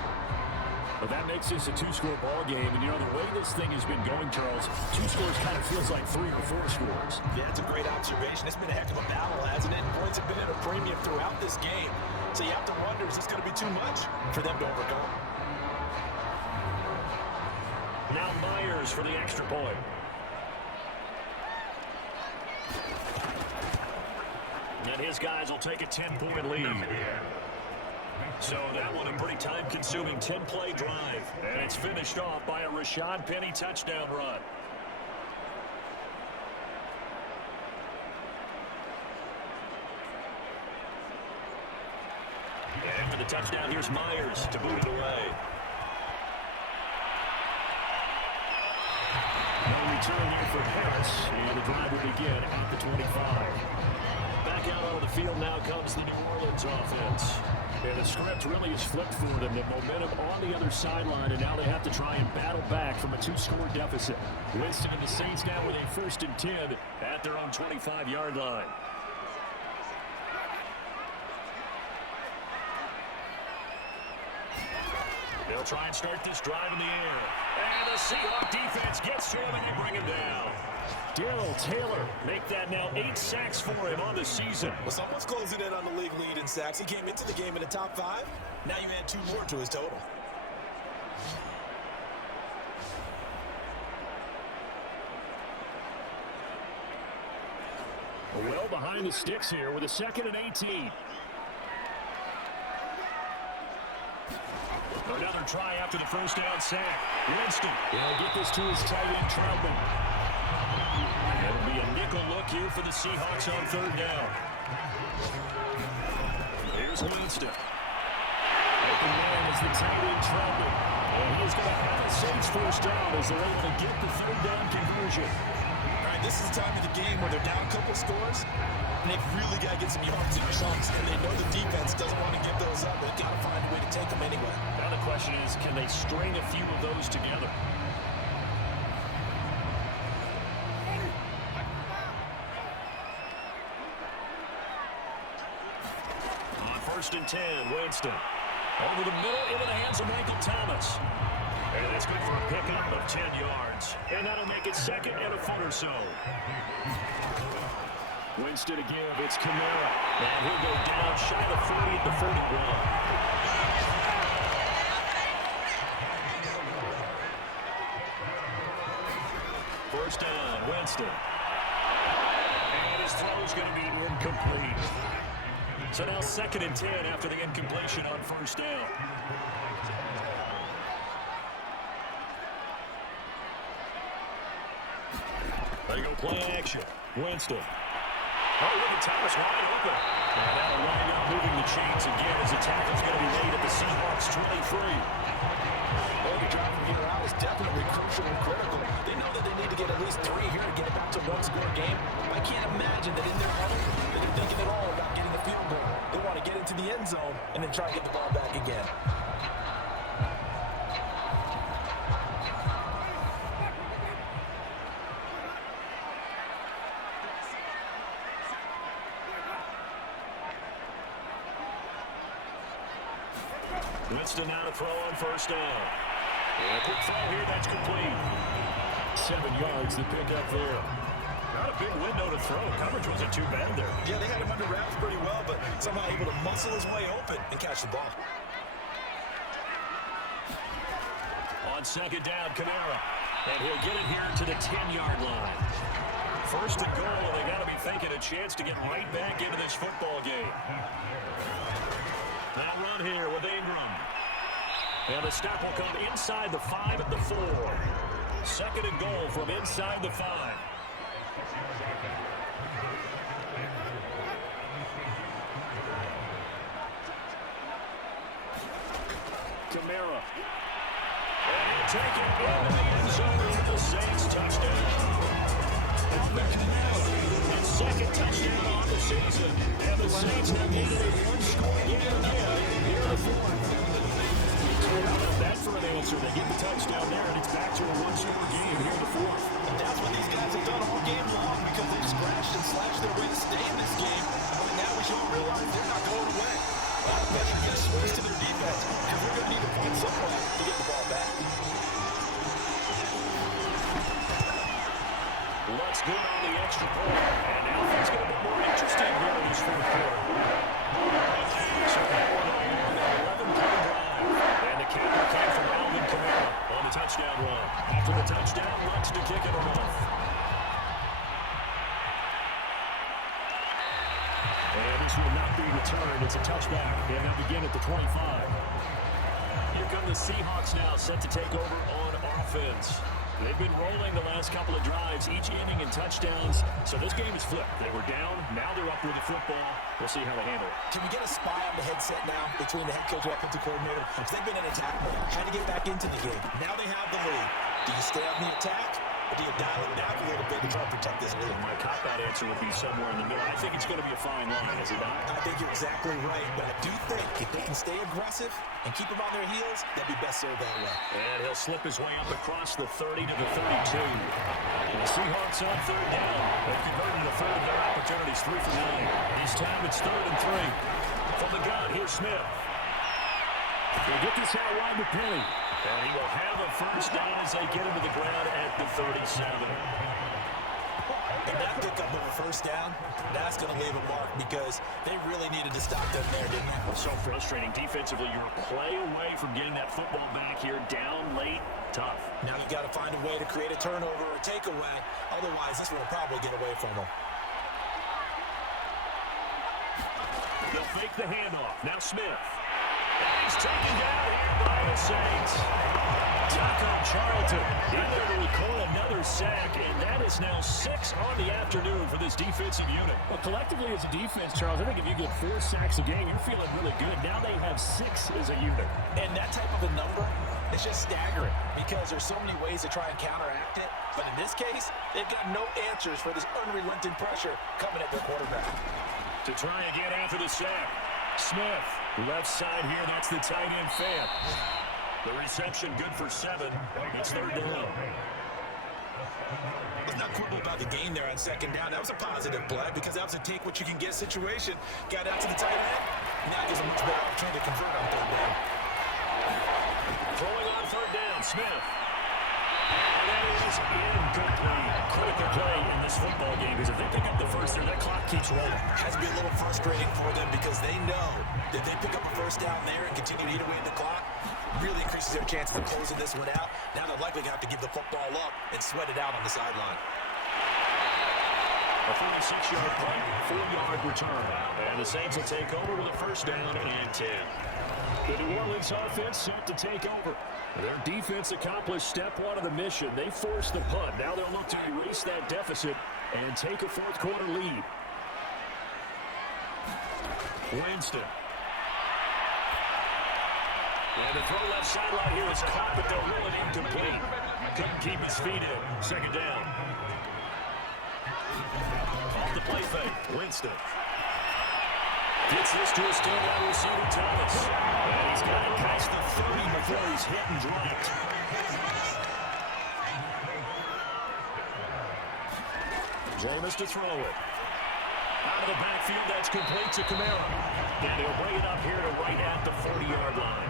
But that makes this a 2-score ball game. And, the way this thing has been going, Charles, 2 scores kind of feels like 3 or 4 scores. Yeah, it's a great observation. It's been a heck of a battle, hasn't it? Points have been at a premium throughout this game. So you have to wonder, is this going to be too much for them to overcome? Now Myers for the extra point. And his guys will take a 10-point lead. So that one a pretty time-consuming 10-play drive. And it's finished off by a Rashad Penny touchdown run. And for the touchdown, here's Myers to boot it away. No return here for Harris. And the drive will begin at the 25. Back out on the field now comes the New Orleans offense. And the script really is flipped for them. The momentum on the other sideline, and now they have to try and battle back from a 2-score deficit. Winston and the Saints now with a 1st and 10 at their own 25-yard line. They'll try and start this drive in the air. And the Seahawks defense gets to him and they bring him down. Darrell Taylor make that now 8 sacks for him on the season. Well, someone's closing in on the league lead in sacks. He came into the game in the top 5. Now you add 2 more to his total. Well behind the sticks here with a 2nd and 18. Another try after the 1st down sack. Winston will get this to his tight end, Troutman. It'll be a nickel look here for the Seahawks on 3rd down. Here's Winston. Open man as the tight end trapping. And he's going to have a Saints first down as they're able to get the third down conversion. All right, this is the time of the game where they're down a couple scores, and they've really got to get some yards in their shots. And they know the defense doesn't want to give those up. They've got to find a way to take them anyway. Now the question is, can they string a few of those together? On 1st and 10, Winston. Over the middle, into the hands of Michael Thomas. And that's good for a pickup of 10 yards. And that'll make it 2nd and a foot or so. Winston again, it's Kamara. And he'll go down shy of 40 at the 41. First down, Winston. And his throw's going to be incomplete. So now 2nd and 10 after the incompletion on 1st down. There you go, play action. Winston. Oh, look at Thomas wide open. And that'll wind up moving the chains again as the tackle's going to be made at the Seahawks 23. Well, the drive from here out is definitely crucial and critical. They know that they need to get at least 3 here to get it back to a one-score game. I can't imagine that in their huddle that they're thinking at all about getting a field goal. They want to get into the end zone and then try to get the ball back again. Winston now to throw on 1st down. And a quick throw here, that's complete. 7 yards to pick up there. Not a big window to throw. Coverage wasn't too bad there. Yeah, they had him under wraps pretty well, but somehow able to muscle his way open and catch the ball. On 2nd down, Kamara. And he'll get it here to the 10-yard line. 1st and goal, they got to be thinking a chance to get right back into this football game. That run here with Ingram. And the stop will come inside the 5 at the 4. 2nd and goal from inside the 5. Kamara. And he'll take it into the end zone for the Saints touchdown. His 2nd touchdown on the season. And the Saints have needed a one-score game again here in the 4th. That's for an answer. They get the touchdown there, and it's back to a one-score game here in the 4th. And that's what these guys have done all game long because they've scratched and slashed their way to stay in this game. But now we should realize they're not going away. A lot of pressure gets switched to their defense, and we're going to need to find some way to get the ball back. Looks good on the extra point. And now things get a bit more interesting here in this 4th quarter. So now we're going on an 11-play drive. And the kicker came from Alvin Kamara on the touchdown run. After the touchdown, looks to kick it off. And this will not be returned. It's a touchback. And they'll begin at the 25. Here come the Seahawks now, set to take over on offense. They've been rolling the last couple of drives, each inning in touchdowns. So this game is flipped. They were down, now they're up with the football. We'll see how they handle it. Can we get a spy on the headset now between the head coach and offensive coordinator? Because they've been in attack mode, trying to get back into the game. Now they have the lead. Do you stay on the attack, or do you dial it back a little bit to try to protect this lead? My cop-out answer would be somewhere in the middle. I think it's going to be a fine line, is it not? I think you're exactly right, but I do think if they can stay aggressive and keep them on their heels, they'll be best served that way. And he'll slip his way up across the 30 to the 32. And the Seahawks on 3rd down. They've converted a third of their opportunities, 3 for 9. This time it's 3rd and 3. From the gun, here's Smith. They'll get this out wide with Penny. And he will have a first down as they get into the ground at the 37. And that pickup of a first down, that's going to leave a mark because they really needed to stop them there, didn't they? So frustrating defensively. You're a play away from getting that football back here. Down late, tough. Now you got to find a way to create a turnover or a takeaway. Otherwise, this one will probably get away from them. They'll fake the handoff. Now Smith. And he's taken down here by the Saints. Taco Charlton in there to record another sack, and that is now 6 on the afternoon for this defensive unit. Well, collectively as a defense, Charles, I think if you get 4 sacks a game, you're feeling really good. Now they have 6 as a unit. And that type of a number is just staggering because there's so many ways to try and counteract it. But in this case, they've got no answers for this unrelenting pressure coming at their quarterback. To try again after the sack, Smith, left side here, that's the tight end fan. The reception good for 7. It's 3rd down. Let's not quibble about the game there on 2nd down. That was a positive play because that was a take-what-you-can-get situation. Got out to the tight end. Now gives a much better opportunity to convert on 3rd down. Throwing on 3rd down, Smith. And that is incomplete. Critical play in this football game because if they pick up the first there, that clock keeps rolling. Has to be a little frustrating for them because they know that they pick up a first down there and continue to eat away at the clock, really increases their chance for closing this one out. Now they're likely going to have to give the football up and sweat it out on the sideline. A 46-yard play, 4-yard return. And the Saints will take over with a first down and 10. The New Orleans offense set to take over. Their defense accomplished step 1 of the mission. They forced the punt. Now they'll look to erase that deficit and take a 4th quarter lead. Winston. And the throw left sideline here is caught, but they'll rule it incomplete. Couldn't keep his feet in. 2nd down. Off the play fake. Winston. Gets this to his standout receiver, Thomas. And he's got it past the 30 before he's hit and dropped. Jonas to throw it. Out of the backfield, that's complete to Kamara. And he'll bring it up here to right at the 40-yard line.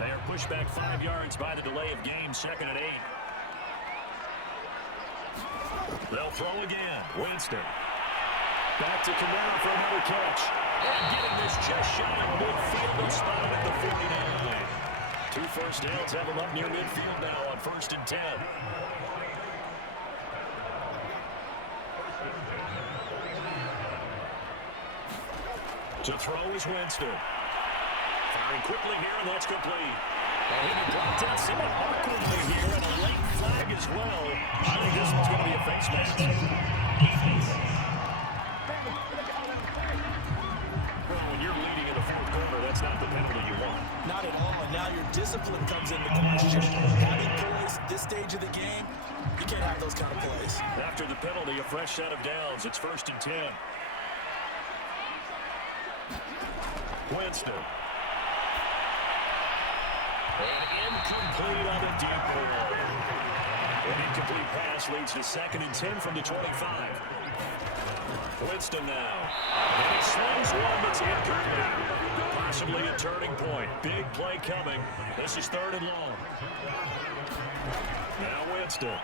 They are pushed back 5 yards by the delay of game, 2nd and 8. They'll throw again. Winston. Back to Kamara for another catch. And getting this just shy of midfield and spotted at the 49. 2 first downs have him up near midfield now on 1st and 10. To throw is Winston. Firing quickly here, and that's complete. And he dropped out somewhat awkwardly here, and a late flag as well. I think this one's going to be a face mask. Well, when you're leading in the 4th quarter, that's not the penalty you want. Not at all, and now your discipline comes into question. Having poise at this stage of the game, you can't have those kind of plays. After the penalty, a fresh set of downs. It's 1st and 10. Winston. And incomplete on the deep ball. An incomplete pass leads to 2nd and 10 from the 25. Winston now. And he slings one that's incomplete. Possibly a turning point. Big play coming. This is 3rd and long. Now Winston.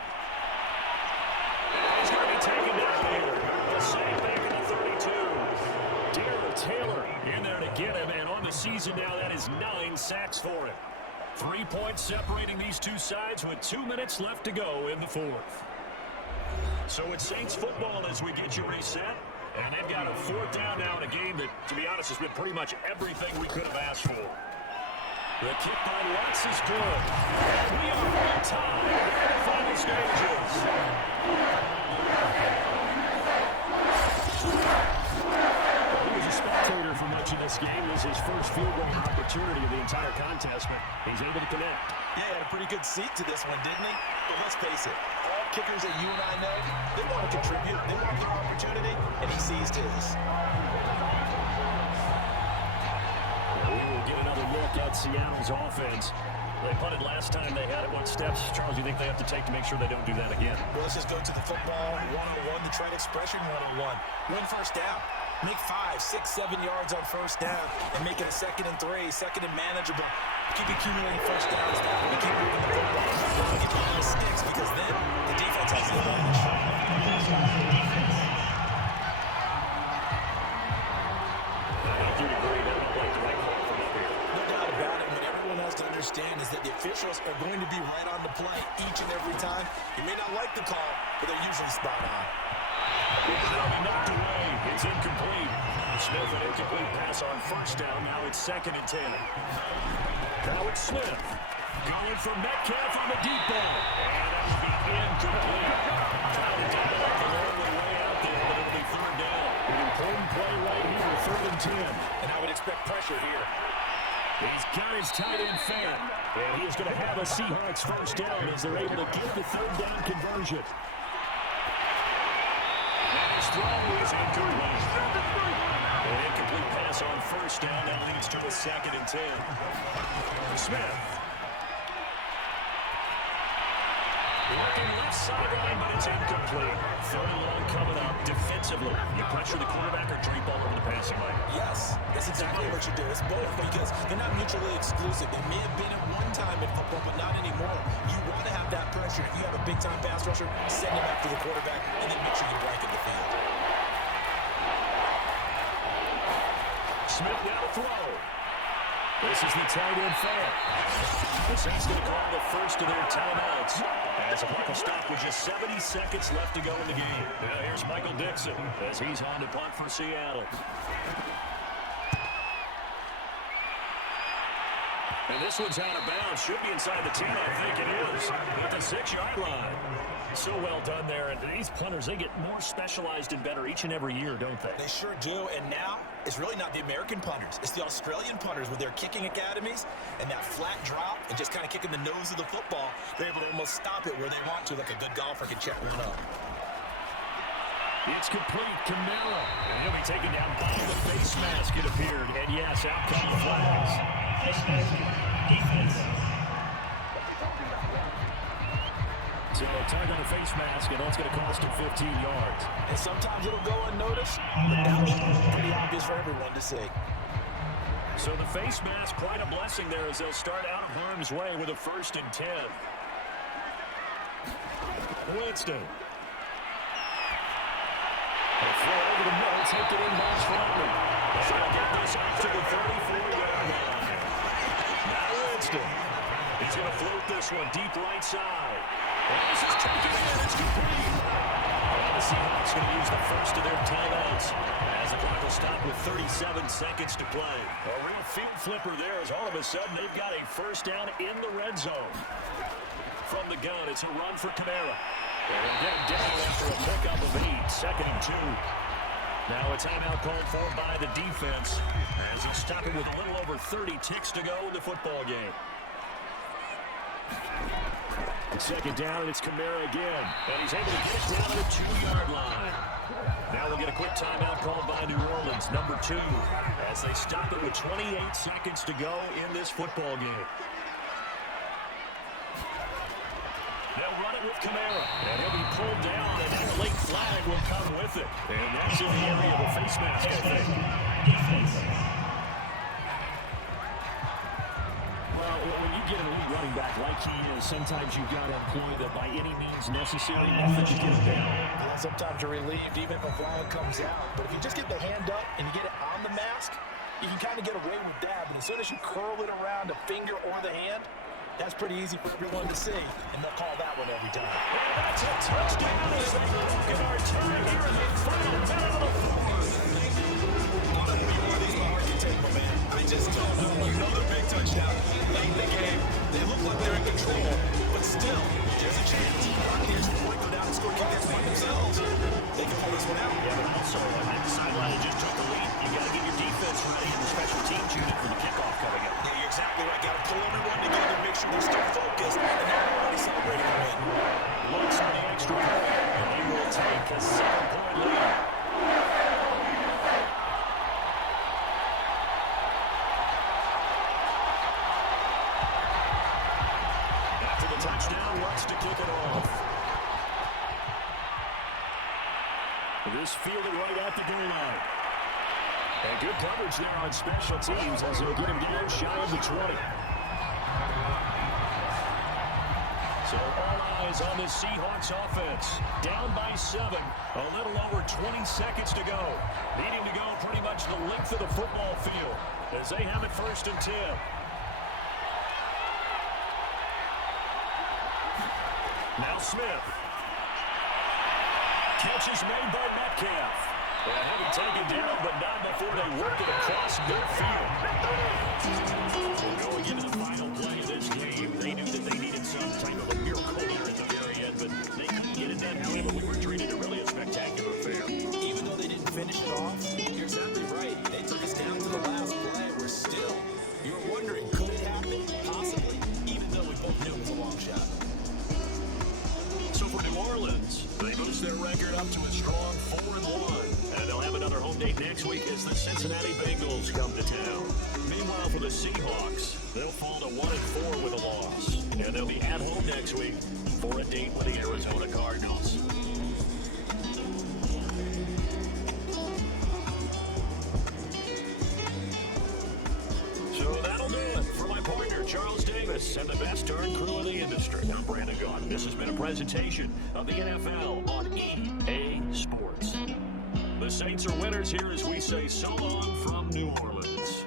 He's going to be taken down here. The save back in the 32. Darrell Taylor in there to get him, and on the season now, that is 9 sacks for him. 3 points separating these two sides with 2 minutes left to go in the 4th. So it's Saints football as we get you reset, and they've got a 4th down now in a game that, to be honest, has been pretty much everything we could have asked for. The kick by Lutz is good. And we are on time in the final stages. Spectator for much of this game. Was his first field goal opportunity of the entire contest, but he's able to connect. Yeah, he had a pretty good seat to this one, didn't he? But let's face it, all kickers that you and I know, they want to contribute, they want their opportunity, and he seized his. We will get another look at Seattle's offense. They punted last time they had it. What steps, Charles, you think they have to take to make sure they don't do that again? Well, let's just go to the football 101, the trade expression 101. Win first down. Make 5, 6, 7 yards on first down and make it a 2nd and 3, 2nd and manageable. Keep accumulating first downs now. We keep moving the football. Don't get behind the sticks because then the defense has the advantage. No doubt about it. What everyone has to understand is that the officials are going to be right on the play each and every time. You may not like the call, but they're usually spot on. Knocked away. It's incomplete. Smith, an incomplete pass on first down. Now it's 2nd and 10. Now it's Smith. Going for Metcalf on the deep ball. And that's incomplete. Counted down like the only way out there, but it'll be 3rd down. An important play right here, 3rd and 10. And I would expect pressure here. He's got his tight end fed. And he's going to have a Seahawks first down as they're able to get the 3rd down conversion. And his throw is incomplete. An incomplete pass on first down. That leads to a 2nd and 10. Smith. Working left sideline, but it's incomplete. 3rd and long coming up defensively. You pressure the quarterback or drape all over the passing lane. Yes, that's exactly what you do. It's both because they're not mutually exclusive. They may have been at one time in football, but not anymore. You want to have that pressure. If you have a big-time pass rusher, send him after the quarterback, and then make sure you blanket the field. Smith now to throw. This is the tight end fed. The Saints going to call the first of their timeouts. As the clock will stop with just 70 seconds left to go in the game. Now here's Michael Dixon as he's on to punt for Seattle. And this one's out of bounds. Should be inside the 10, I think it is. At the 6-yard line. So well done there. And these punters, they get more specialized and better each and every year, don't they? They sure do. And now, it's really not the American punters. It's the Australian punters with their kicking academies and that flat drop and just kind of kicking the nose of the football. They're able to almost stop it where they want to, like a good golfer can check one up. It's complete. Camara. And he'll be taken down by the face mask, it appeared. And yes, out come the flags. Defense. So tag on a face mask, and that's going to cost him 15 yards. And sometimes it'll go unnoticed, but that was pretty obvious for everyone to see. So the face mask, quite a blessing there as they'll start out of harm's way with a 1st and 10. Winston. A throw over the middle, taken in by Trotter. Trying to get this out to the 34-yard line. Now Winston. He's going to float this one deep right side. And this is taken in. It's complete. And the Seahawks going to use the first of their timeouts as the clock will stop with 37 seconds to play. A real field flipper there as all of a sudden they've got a first down in the red zone. From the gun, it's a run for Camara. And get down after a pickup of 8, 2nd and 2. Now a timeout called for by the defense as he's stopping with a little over 30 ticks to go in the football game. 2nd down, and it's Camara again. And he's able to get it down to the 2-yard line. Now we'll get a quick timeout called by New Orleans, number 2, as they stop it with 28 seconds to go in this football game. They'll run it with Camara, and he'll be pulled down, and that late flag will come with it. And that's in the area of a face mask, I think. Well, when you get an elite running back like he is, sometimes you've got to employ the by any means necessary method to get him down. Yeah, sometimes you're relieved even if a flag comes out. But if you just get the hand up and you get it on the mask, you can kind of get away with that. But as soon as you curl it around a finger or the hand, that's pretty easy for everyone to see, and they'll call that one every time. And that's a touchdown as they look at our time here in the final minute of the fourth. These are hard to take, my man. I just don't know. You know the big touchdown late in the game. They look like they're in control, but still, there's a chance. Buccaneers might go down and score a kick by themselves. They can pull this one out. Yeah, but also on that sideline, they just took the lead. You got to get your defense ready in the special teams unit for the kickoff coming up. Yeah, you're exactly right. Got to pull everyone together, make sure they're still focused, and they're already celebrating the win. Looks for the extra point, and they will take a 7-point lead. After the touchdown, wants to kick it off. This fielded right at the goal line. And good coverage there on special teams as they'll get him down shy of the 20. So all eyes on the Seahawks offense. Down by 7. A little over 20 seconds to go. Needing to go pretty much the length of the football field as they have it 1st and 10. Now Smith. Catch is made by Metcalf. They'll have it taken down, but not before they work it across midfield. Going into the final play of this game, they knew that they needed some type of a miracle here at the very end, but they couldn't get it done. However, we were treated to really a spectacular affair. Even though they didn't finish it off, you're exactly right. They took us down to the last play. We're still, you're wondering, could it happen? Possibly, even though we both knew it was a long shot. So for New Orleans, they boost their record up to a strong 4-1. And they'll have another home date next week as the Cincinnati Bengals come to town. Meanwhile, for the Seahawks, they'll fall to 1-4 with a loss. And they'll be at home next week for a date with the Arizona Cardinals. So that'll do it for my partner, Charles Davis, and the best darn crew in the industry. I'm Brandon Gaughan. This has been a presentation of the NFL on EA Sports. The Saints are winners here as we say so long from New Orleans.